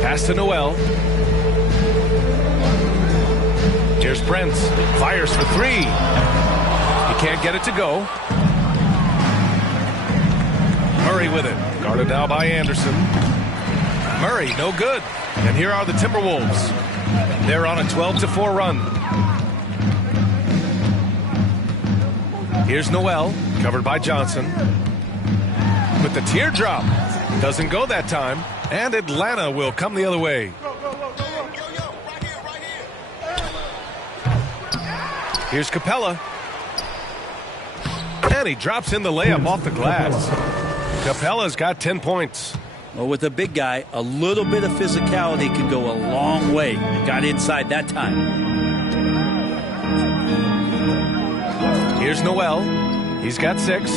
Pass to Noel. Here's Prince. Fires for 3. He can't get it to go. Murray with it. Guarded now by Anderson. Murray, no good. And here are the Timberwolves. They're on a 12-4 run. Here's Noel, covered by Johnson. With the teardrop. Doesn't go that time. And Atlanta will come the other way. Here's Capella. And he drops in the layup off the glass. Capella's got 10 points. Well, with a big guy, a little bit of physicality can go a long way. Got inside that time. Here's Noel. He's got 6.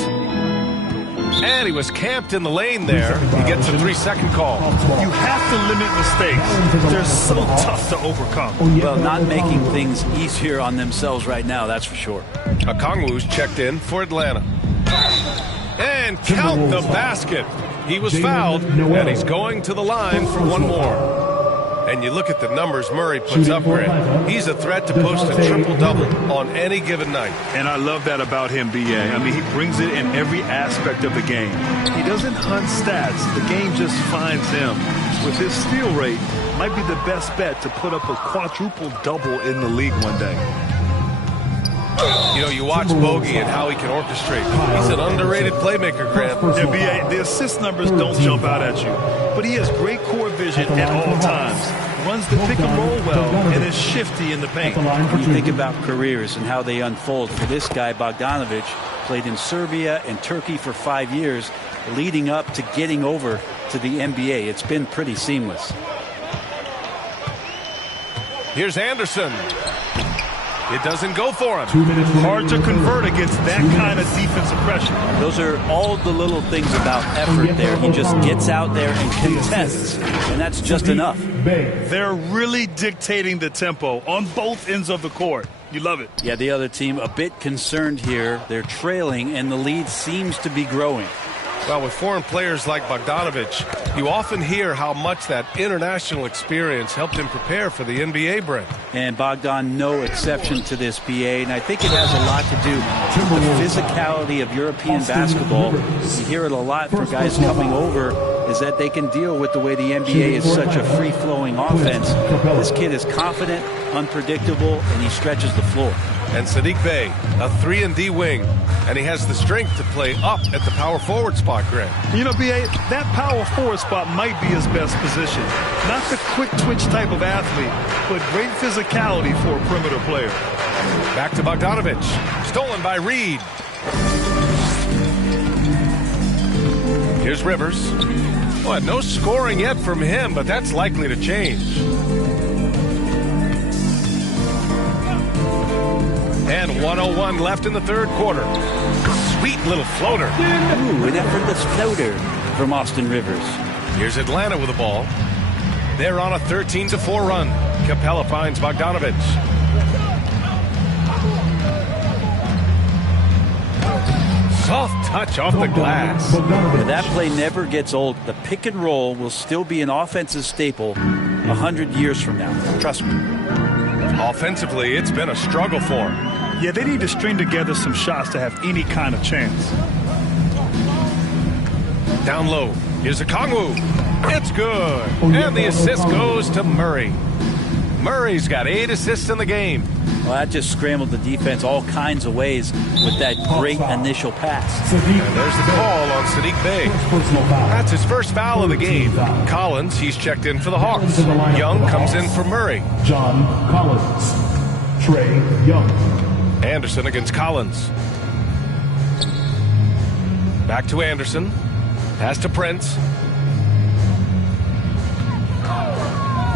And he was camped in the lane there. He gets a 3-second call. You have to limit mistakes. They're so tough to overcome. Well, not making things easier on themselves right now, that's for sure. Okongwu's checked in for Atlanta. And count the basket. He was fouled, and he's going to the line for one more. And you look at the numbers Murray puts up, Grant. He's a threat to post a triple-double on any given night. And I love that about him, B.A. I mean, he brings it in every aspect of the game. He doesn't hunt stats. The game just finds him. With his steal rate, might be the best bet to put up a quadruple-double in the league one day. You know, you watch Bogey and how he can orchestrate. He's an underrated playmaker, Grant. The assist numbers don't jump out at you, but he has great court vision at all times. Runs the pick and roll well and is shifty in the paint. When you think about careers and how they unfold, for this guy, Bogdanovic, played in Serbia and Turkey for 5 years, leading up to getting over to the NBA. It's been pretty seamless. Here's Anderson. It doesn't go for him. Hard to convert against that kind of defensive pressure. Those are all the little things about effort there. He just gets out there and contests, and that's just enough. They're really dictating the tempo on both ends of the court. You love it. Yeah, the other team a bit concerned here. They're trailing, and the lead seems to be growing. Well, with foreign players like Bogdanovic, you often hear how much that international experience helped him prepare for the NBA, Brent. And Bogdan, no exception to this, BA, and I think it has a lot to do with the physicality of European basketball. You hear it a lot for guys coming over, is that they can deal with the way the NBA is such a free-flowing offense. This kid is confident, unpredictable, and he stretches the floor. And Saddiq Bey, a 3-and-D wing, and he has the strength to play up at the power forward spot, Grant. You know, B.A., that power forward spot might be his best position. Not the quick twitch type of athlete, but great physicality for a perimeter player. Back to Bogdanovic. Stolen by Reed. Here's Rivers. Well, no scoring yet from him, but that's likely to change. And 1:01 left in the third quarter. Sweet little floater. Ooh, an effortless floater from Austin Rivers. Here's Atlanta with the ball. They're on a 13-4 run. Capella finds Bogdanovic. Soft touch off the glass. That play never gets old. The pick and roll will still be an offensive staple 100 years from now. Trust me. Offensively, it's been a struggle for him. Yeah, they need to string together some shots to have any kind of chance. Down low. Here's a Kongwu. It's good. And the assist goes to Murray. Murray's got 8 assists in the game. Well, that just scrambled the defense all kinds of ways with that great initial pass. And there's the call on Saddiq Bey. That's his first foul of the game. Collins, he's checked in for the Hawks. Young comes in for Murray. John Collins. Trey Young. Anderson against Collins. Back to Anderson. Pass to Prince.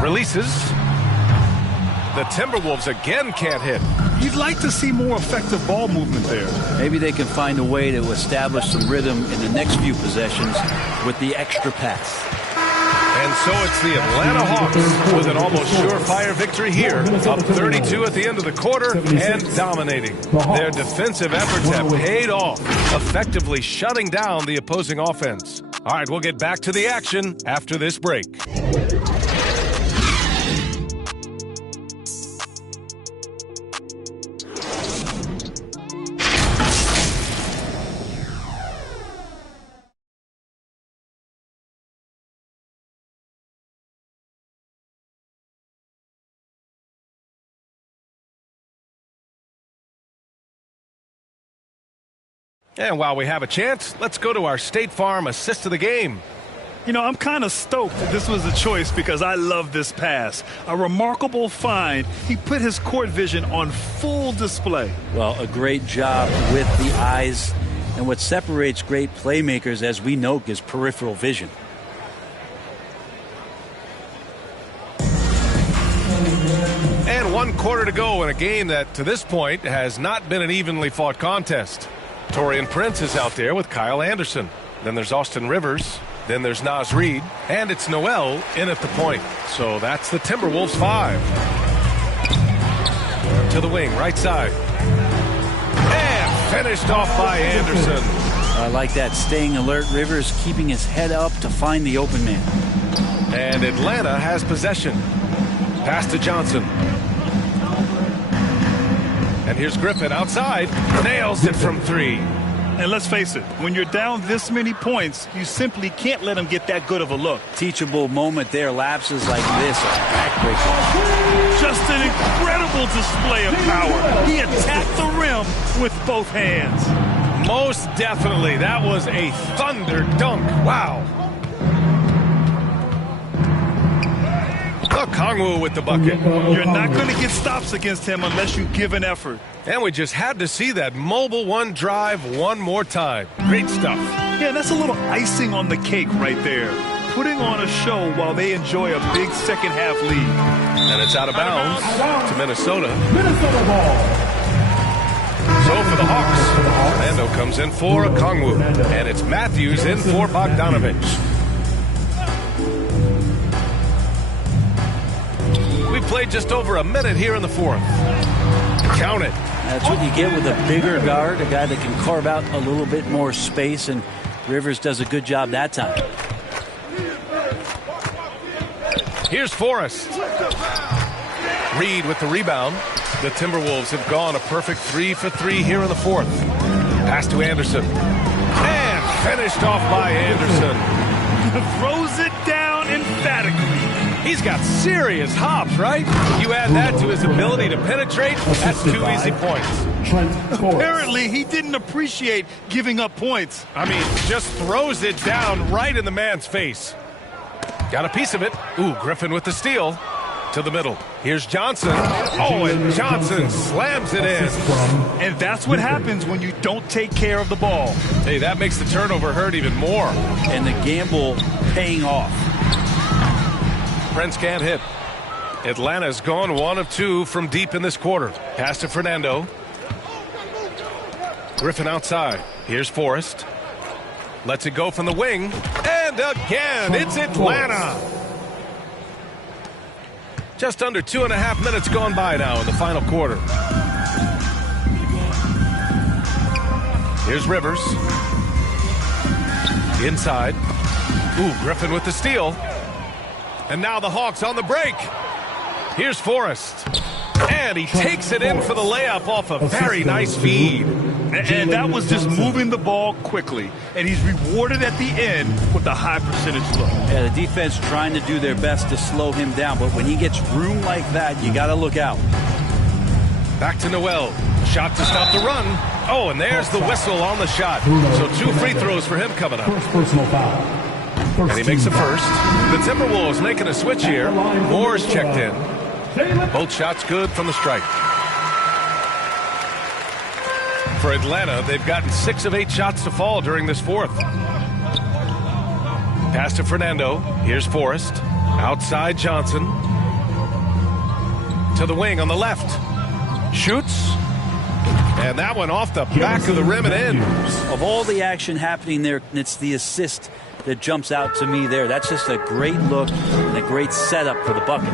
Releases. The Timberwolves again can't hit. You'd like to see more effective ball movement there. Maybe they can find a way to establish some rhythm in the next few possessions with the extra pass. And so it's the Atlanta Hawks with an almost surefire victory here, up 32 at the end of the quarter and dominating. Their defensive efforts have paid off, effectively shutting down the opposing offense. All right, we'll get back to the action after this break. And while we have a chance, let's go to our State Farm assist of the game. You know, I'm kind of stoked that this was a choice because I love this pass. A remarkable find. He put his court vision on full display. Well, a great job with the eyes. And what separates great playmakers, as we know, is peripheral vision. And 1 quarter to go in a game that, to this point, has not been an evenly fought contest. Taurean Prince is out there with Kyle Anderson. Then there's Austin Rivers. Then there's Naz Reid. And it's Noel in at the point. So that's the Timberwolves 5. To the wing, right side. And finished off by Anderson. I like that. Staying alert. Rivers keeping his head up to find the open man. And Atlanta has possession. Pass to Johnson. And here's Griffin outside. Nails it from 3. And let's face it, when you're down this many points, you simply can't let them get that good of a look. Teachable moment there. Lapses like this are backbreaking. Just an incredible display of power. He attacked the rim rim with both hands. Most definitely. That was a thunder dunk. Wow. Kongwu with the bucket. You're not going to get stops against him unless you give an effort. And we just had to see that mobile one drive one more time. Great stuff. Yeah, that's a little icing on the cake right there. Putting on a show while they enjoy a big second half lead. And it's out of bounds to Minnesota. Minnesota ball. So for the Hawks, Fernando comes in for Kongwu. And it's Matthews in for Bogdanovich. We played just over a minute here in the fourth. Count it. That's what you get with a bigger guard, a guy that can carve out a little bit more space, and Rivers does a good job that time. Here's Forrest. Reed with the rebound. The Timberwolves have gone a perfect 3 for 3 here in the fourth. Pass to Anderson. And finished off by Anderson. Throws it down emphatically. He's got serious hops, right? You add that to his ability to penetrate, that's 2 easy points. Apparently, he didn't appreciate giving up points. I mean, just throws it down right in the man's face. Got a piece of it. Ooh, Griffin with the steal. To the middle. Here's Johnson. Oh, and Johnson slams it in. And that's what happens when you don't take care of the ball. Hey, that makes the turnover hurt even more. And the gamble paying off. Prince can't hit. Atlanta's gone 1 of 2 from deep in this quarter. Pass to Fernando. Griffin outside. Here's Forrest. Lets it go from the wing. And again, it's Atlanta. Just under 2.5 minutes gone by now in the final quarter. Here's Rivers. Inside. Ooh, Griffin with the steal. And now the Hawks on the break. Here's Forrest. And he takes it in for the layup off a very nice feed. And that was just moving the ball quickly. And he's rewarded at the end with a high percentage look. Yeah, the defense trying to do their best to slow him down. But when he gets room like that, you got to look out. Back to Noel. Shot to stop the run. Oh, and there's the whistle on the shot. So 2 free throws for him coming up. First personal foul. And he makes the first. The Timberwolves making a switch here. Moore's checked in. Both shots good from the strike. For Atlanta, they've gotten 6 of 8 shots to fall during this fourth. Pass to Fernando. Here's Forrest. Outside Johnson. To the wing on the left. Shoots. And that one off the back of the rim and in. Of all the action happening there, it's the assist that jumps out to me there. That's just a great look and a great setup for the bucket.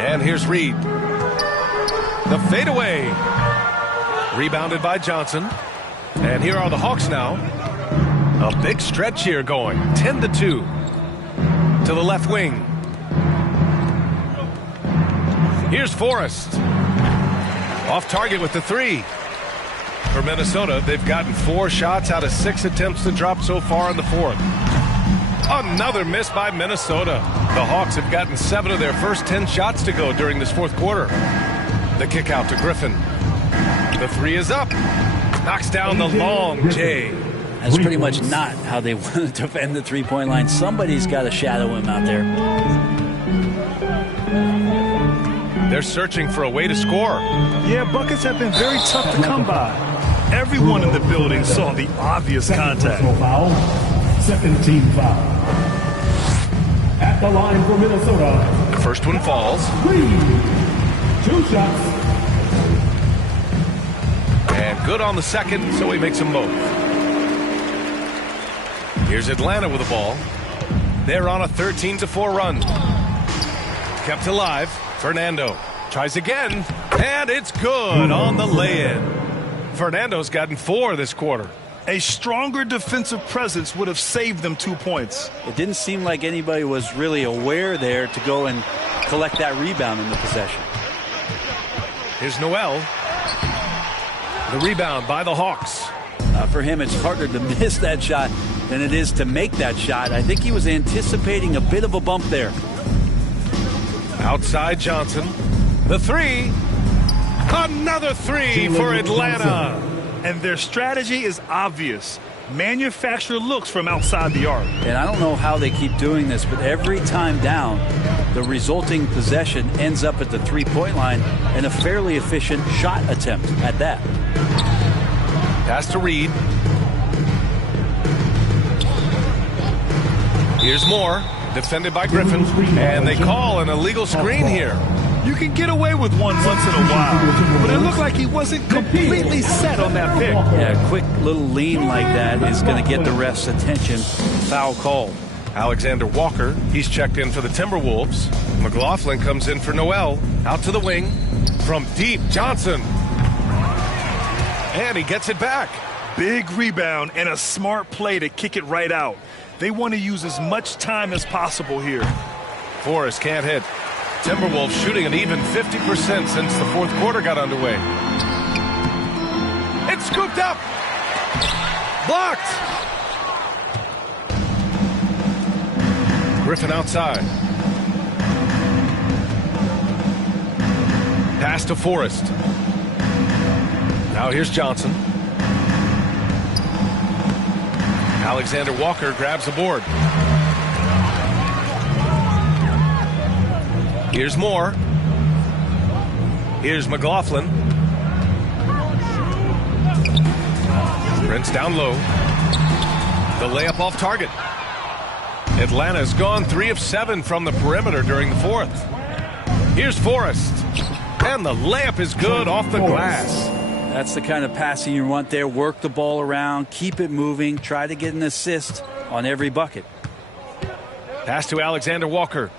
And here's Reed. The fadeaway. Rebounded by Johnson. And here are the Hawks now. A big stretch here going. 10-2. To the left wing. Here's Forrest. Off target with the 3. For Minnesota, they've gotten 4 shots out of 6 attempts to drop so far in the fourth. Another miss by Minnesota. The Hawks have gotten 7 of their first 10 shots to go during this fourth quarter. The kick out to Griffin. The 3 is up. Knocks down the long J. That's pretty much not how they want to defend the three-point line. Somebody's got to shadow him out there. They're searching for a way to score. Yeah, buckets have been very tough to come by. Everyone in the building saw the obvious contact. Foul. Second team foul. At the line for Minnesota. The first one falls. 2 shots. And good on the second, so he makes them both. Here's Atlanta with the ball. They're on a 13-4 run. Kept alive. Fernando tries again, and it's good on the lay-in. Fernando's gotten 4 this quarter. A stronger defensive presence would have saved them 2 points. It didn't seem like anybody was really aware there to go and collect that rebound in the possession. Here's Noel. The rebound by the Hawks. For him, it's harder to miss that shot than it is to make that shot. I think he was anticipating a bit of a bump there. Outside Johnson. The 3. Another three for Atlanta. And their strategy is obvious. Manufacture looks from outside the arc. And I don't know how they keep doing this, but every time down, the resulting possession ends up at the three-point line and a fairly efficient shot attempt at that. Pass to Reed. Here's Moore, defended by Griffin. And they call an illegal screen here. You can get away with one once in a while, but it looked like he wasn't completely set on that pick. Yeah, a quick little lean like that is going to get the ref's attention. Foul call. Alexander Walker, he's checked in for the Timberwolves. McLaughlin comes in for Noel. Out to the wing. From deep, Johnson. And he gets it back. Big rebound and a smart play to kick it right out. They want to use as much time as possible here. Forrest can't hit. Timberwolves shooting an even 50% since the fourth quarter got underway. It's scooped up. Blocked. Griffin outside. Pass to Forrest. Now here's Johnson. Alexander Walker grabs the board. Here's Moore. Here's McLaughlin. Prince down low. The layup off target. Atlanta's gone 3 of 7 from the perimeter during the fourth. Here's Forrest. And the layup is good off the glass. That's the kind of passing you want there. Work the ball around, keep it moving, try to get an assist on every bucket. Pass to Alexander Walker.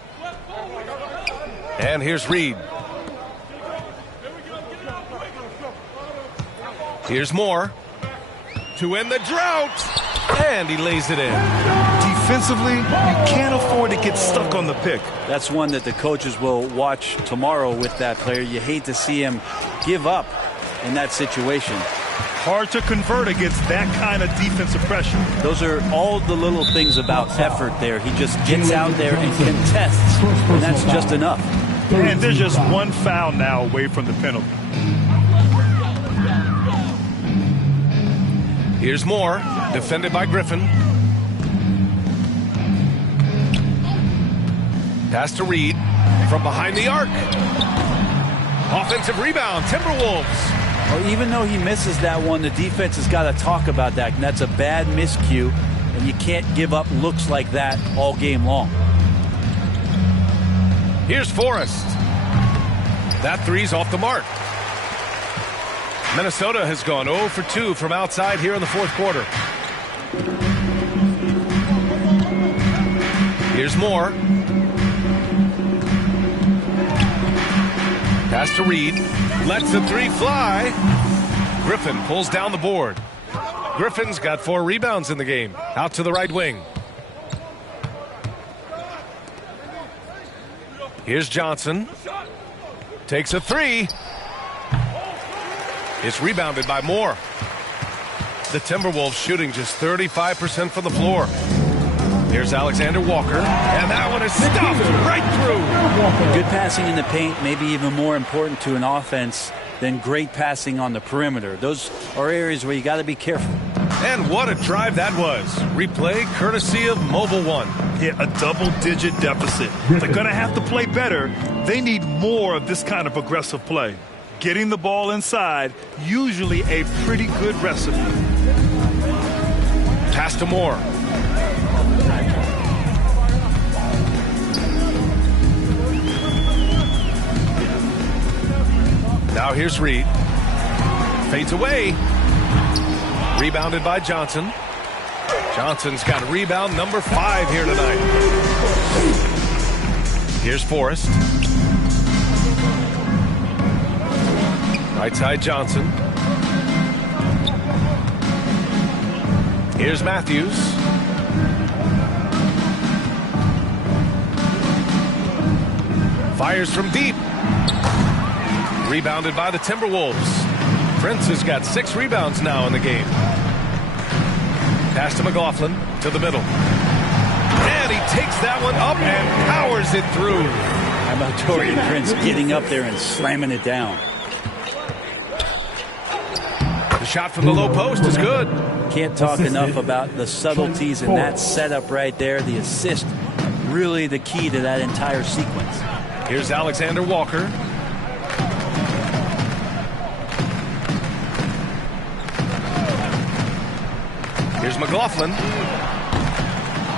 And here's Reed. Here's Moore. To end the drought. And he lays it in. Defensively, you can't afford to get stuck on the pick. That's one that the coaches will watch tomorrow with that player. You hate to see him give up in that situation. Hard to convert against that kind of defensive pressure. Those are all the little things about effort there. He just gets out there and contests, and that's just enough. And there's just one foul now away from the penalty. Here's Moore, defended by Griffin. Pass to Reed from behind the arc. Offensive rebound, Timberwolves. Well, even though he misses that one, the defense has got to talk about that, and that's a bad miscue, and you can't give up looks like that all game long. Here's Forrest. That three's off the mark. Minnesota has gone 0 for 2 from outside here in the fourth quarter. Here's Moore. Pass to Reed. Lets the three fly. Griffin pulls down the board. Griffin's got 4 rebounds in the game. Out to the right wing. Here's Johnson. Takes a three. It's rebounded by Moore. The Timberwolves shooting just 35% from the floor. Here's Alexander Walker. And that one is stuffed right through. Good passing in the paint, maybe even more important to an offense than great passing on the perimeter. Those are areas where you got to be careful. And what a drive that was. Replay courtesy of Mobile One. Yeah, a double-digit deficit. They're going to have to play better. They need more of this kind of aggressive play. Getting the ball inside, usually a pretty good recipe. Pass to Moore. Now here's Reed. Fades away. Rebounded by Johnson. Johnson's got rebound number 5 here tonight. Here's Forrest. Right side Johnson. Here's Matthews. Fires from deep. Rebounded by the Timberwolves. Prince has got 6 rebounds now in the game. Pass to McLaughlin to the middle. And he takes that one up and powers it through. How about Taurean Prince getting up there and slamming it down? shot from the low post is good. Can't talk enough about the subtleties in that setup right there. The assist, really the key to that entire sequence. Here's Alexander Walker. Here's McLaughlin.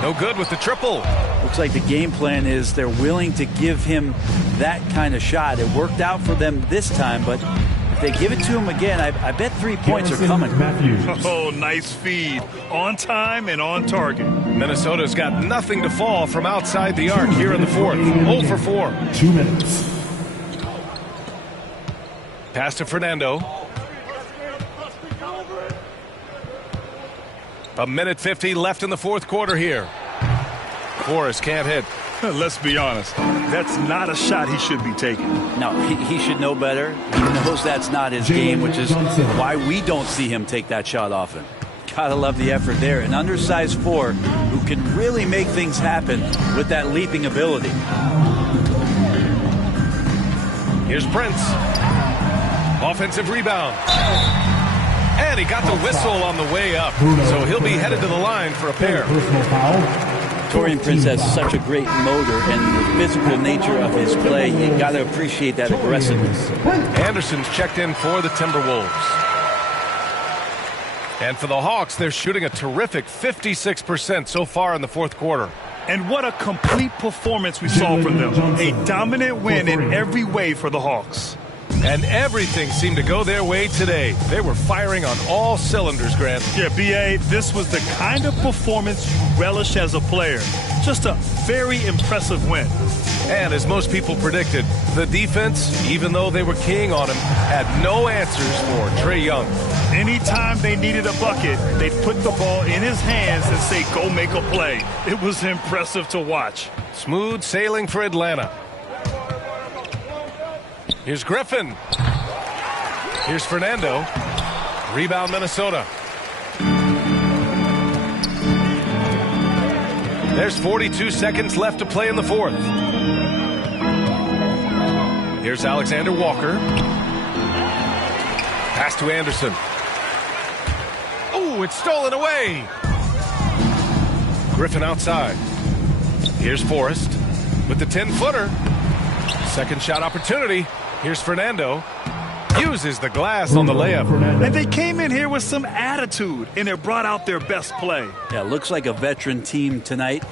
No good with the triple. Looks like the game plan is they're willing to give him that kind of shot. It worked out for them this time, but if they give it to him again, I bet 3 points are coming. Oh, nice feed. On time and on target. Minnesota's got nothing to fall from outside the arc here in the fourth. 0 for 4. 2 minutes. Pass to Fernando. A minute 50 left in the fourth quarter here. Forrest can't hit. Let's be honest. That's not a shot he should be taking. No, he should know better. He knows that's not his game, which is why we don't see him take that shot often. Gotta love the effort there. An undersized 4 who can really make things happen with that leaping ability. Here's Prince. Offensive rebound. And he got the whistle on the way up. So he'll be headed to the line for a pair. Taurean Prince has such a great motor and the physical nature of his play. You got to appreciate that aggressiveness. Anderson's checked in for the Timberwolves. And for the Hawks, they're shooting a terrific 56% so far in the fourth quarter. And what a complete performance we saw from them. A dominant win in every way for the Hawks. And everything seemed to go their way today. They were firing on all cylinders, Grant. Yeah, B.A., this was the kind of performance you relish as a player. Just a very impressive win. And as most people predicted, the defense, even though they were keying on him, had no answers for Trae Young. Anytime they needed a bucket, they'd put the ball in his hands and say, go make a play. It was impressive to watch. Smooth sailing for Atlanta. Here's Griffin. Here's Fernando. Rebound Minnesota. There's 42 seconds left to play in the fourth. Here's Alexander Walker. Pass to Anderson. Oh, it's stolen away. Griffin outside. Here's Forrest with the 10-footer. Second shot opportunity. Here's Fernando. Uses the glass on the layup. And they came in here with some attitude, and it brought out their best play. Yeah, looks like a veteran team tonight,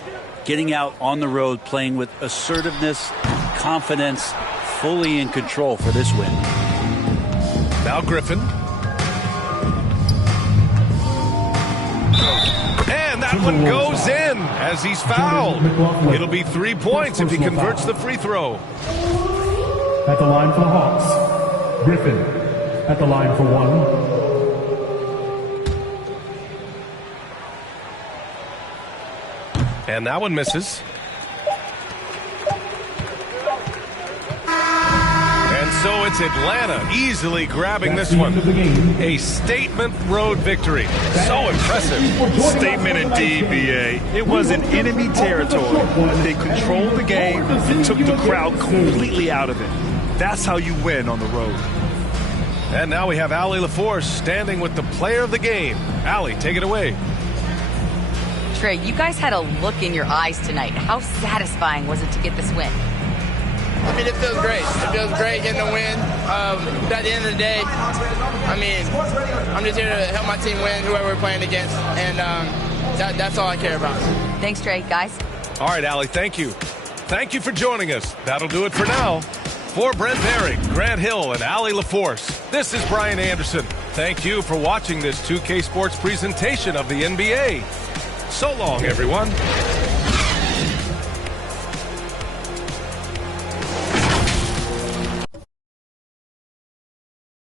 getting out on the road, playing with assertiveness, confidence, fully in control for this win. Now Griffin. And that one goes in as he's fouled. It'll be 3 points if he converts the free throw. At the line for the Hawks, Griffin. At the line for 1. And that one misses. And so it's Atlanta easily grabbing this one. A statement road victory. So impressive. Statement indeed, B.A. It was in enemy territory. They controlled the game and took the crowd completely out of it. That's how you win on the road. And now we have Allie LaForce standing with the player of the game. Allie, take it away. Trae, you guys had a look in your eyes tonight. How satisfying was it to get this win? I mean, it feels great. It feels great getting the win. But at the end of the day, I mean, I'm just here to help my team win, whoever we're playing against. And that's all I care about. Thanks, Trae. Guys. All right, Allie, thank you. Thank you for joining us. That'll do it for now. For Brent Barry, Grant Hill, and Allie LaForce, this is Brian Anderson. Thank you for watching this 2K Sports presentation of the NBA. So long, everyone.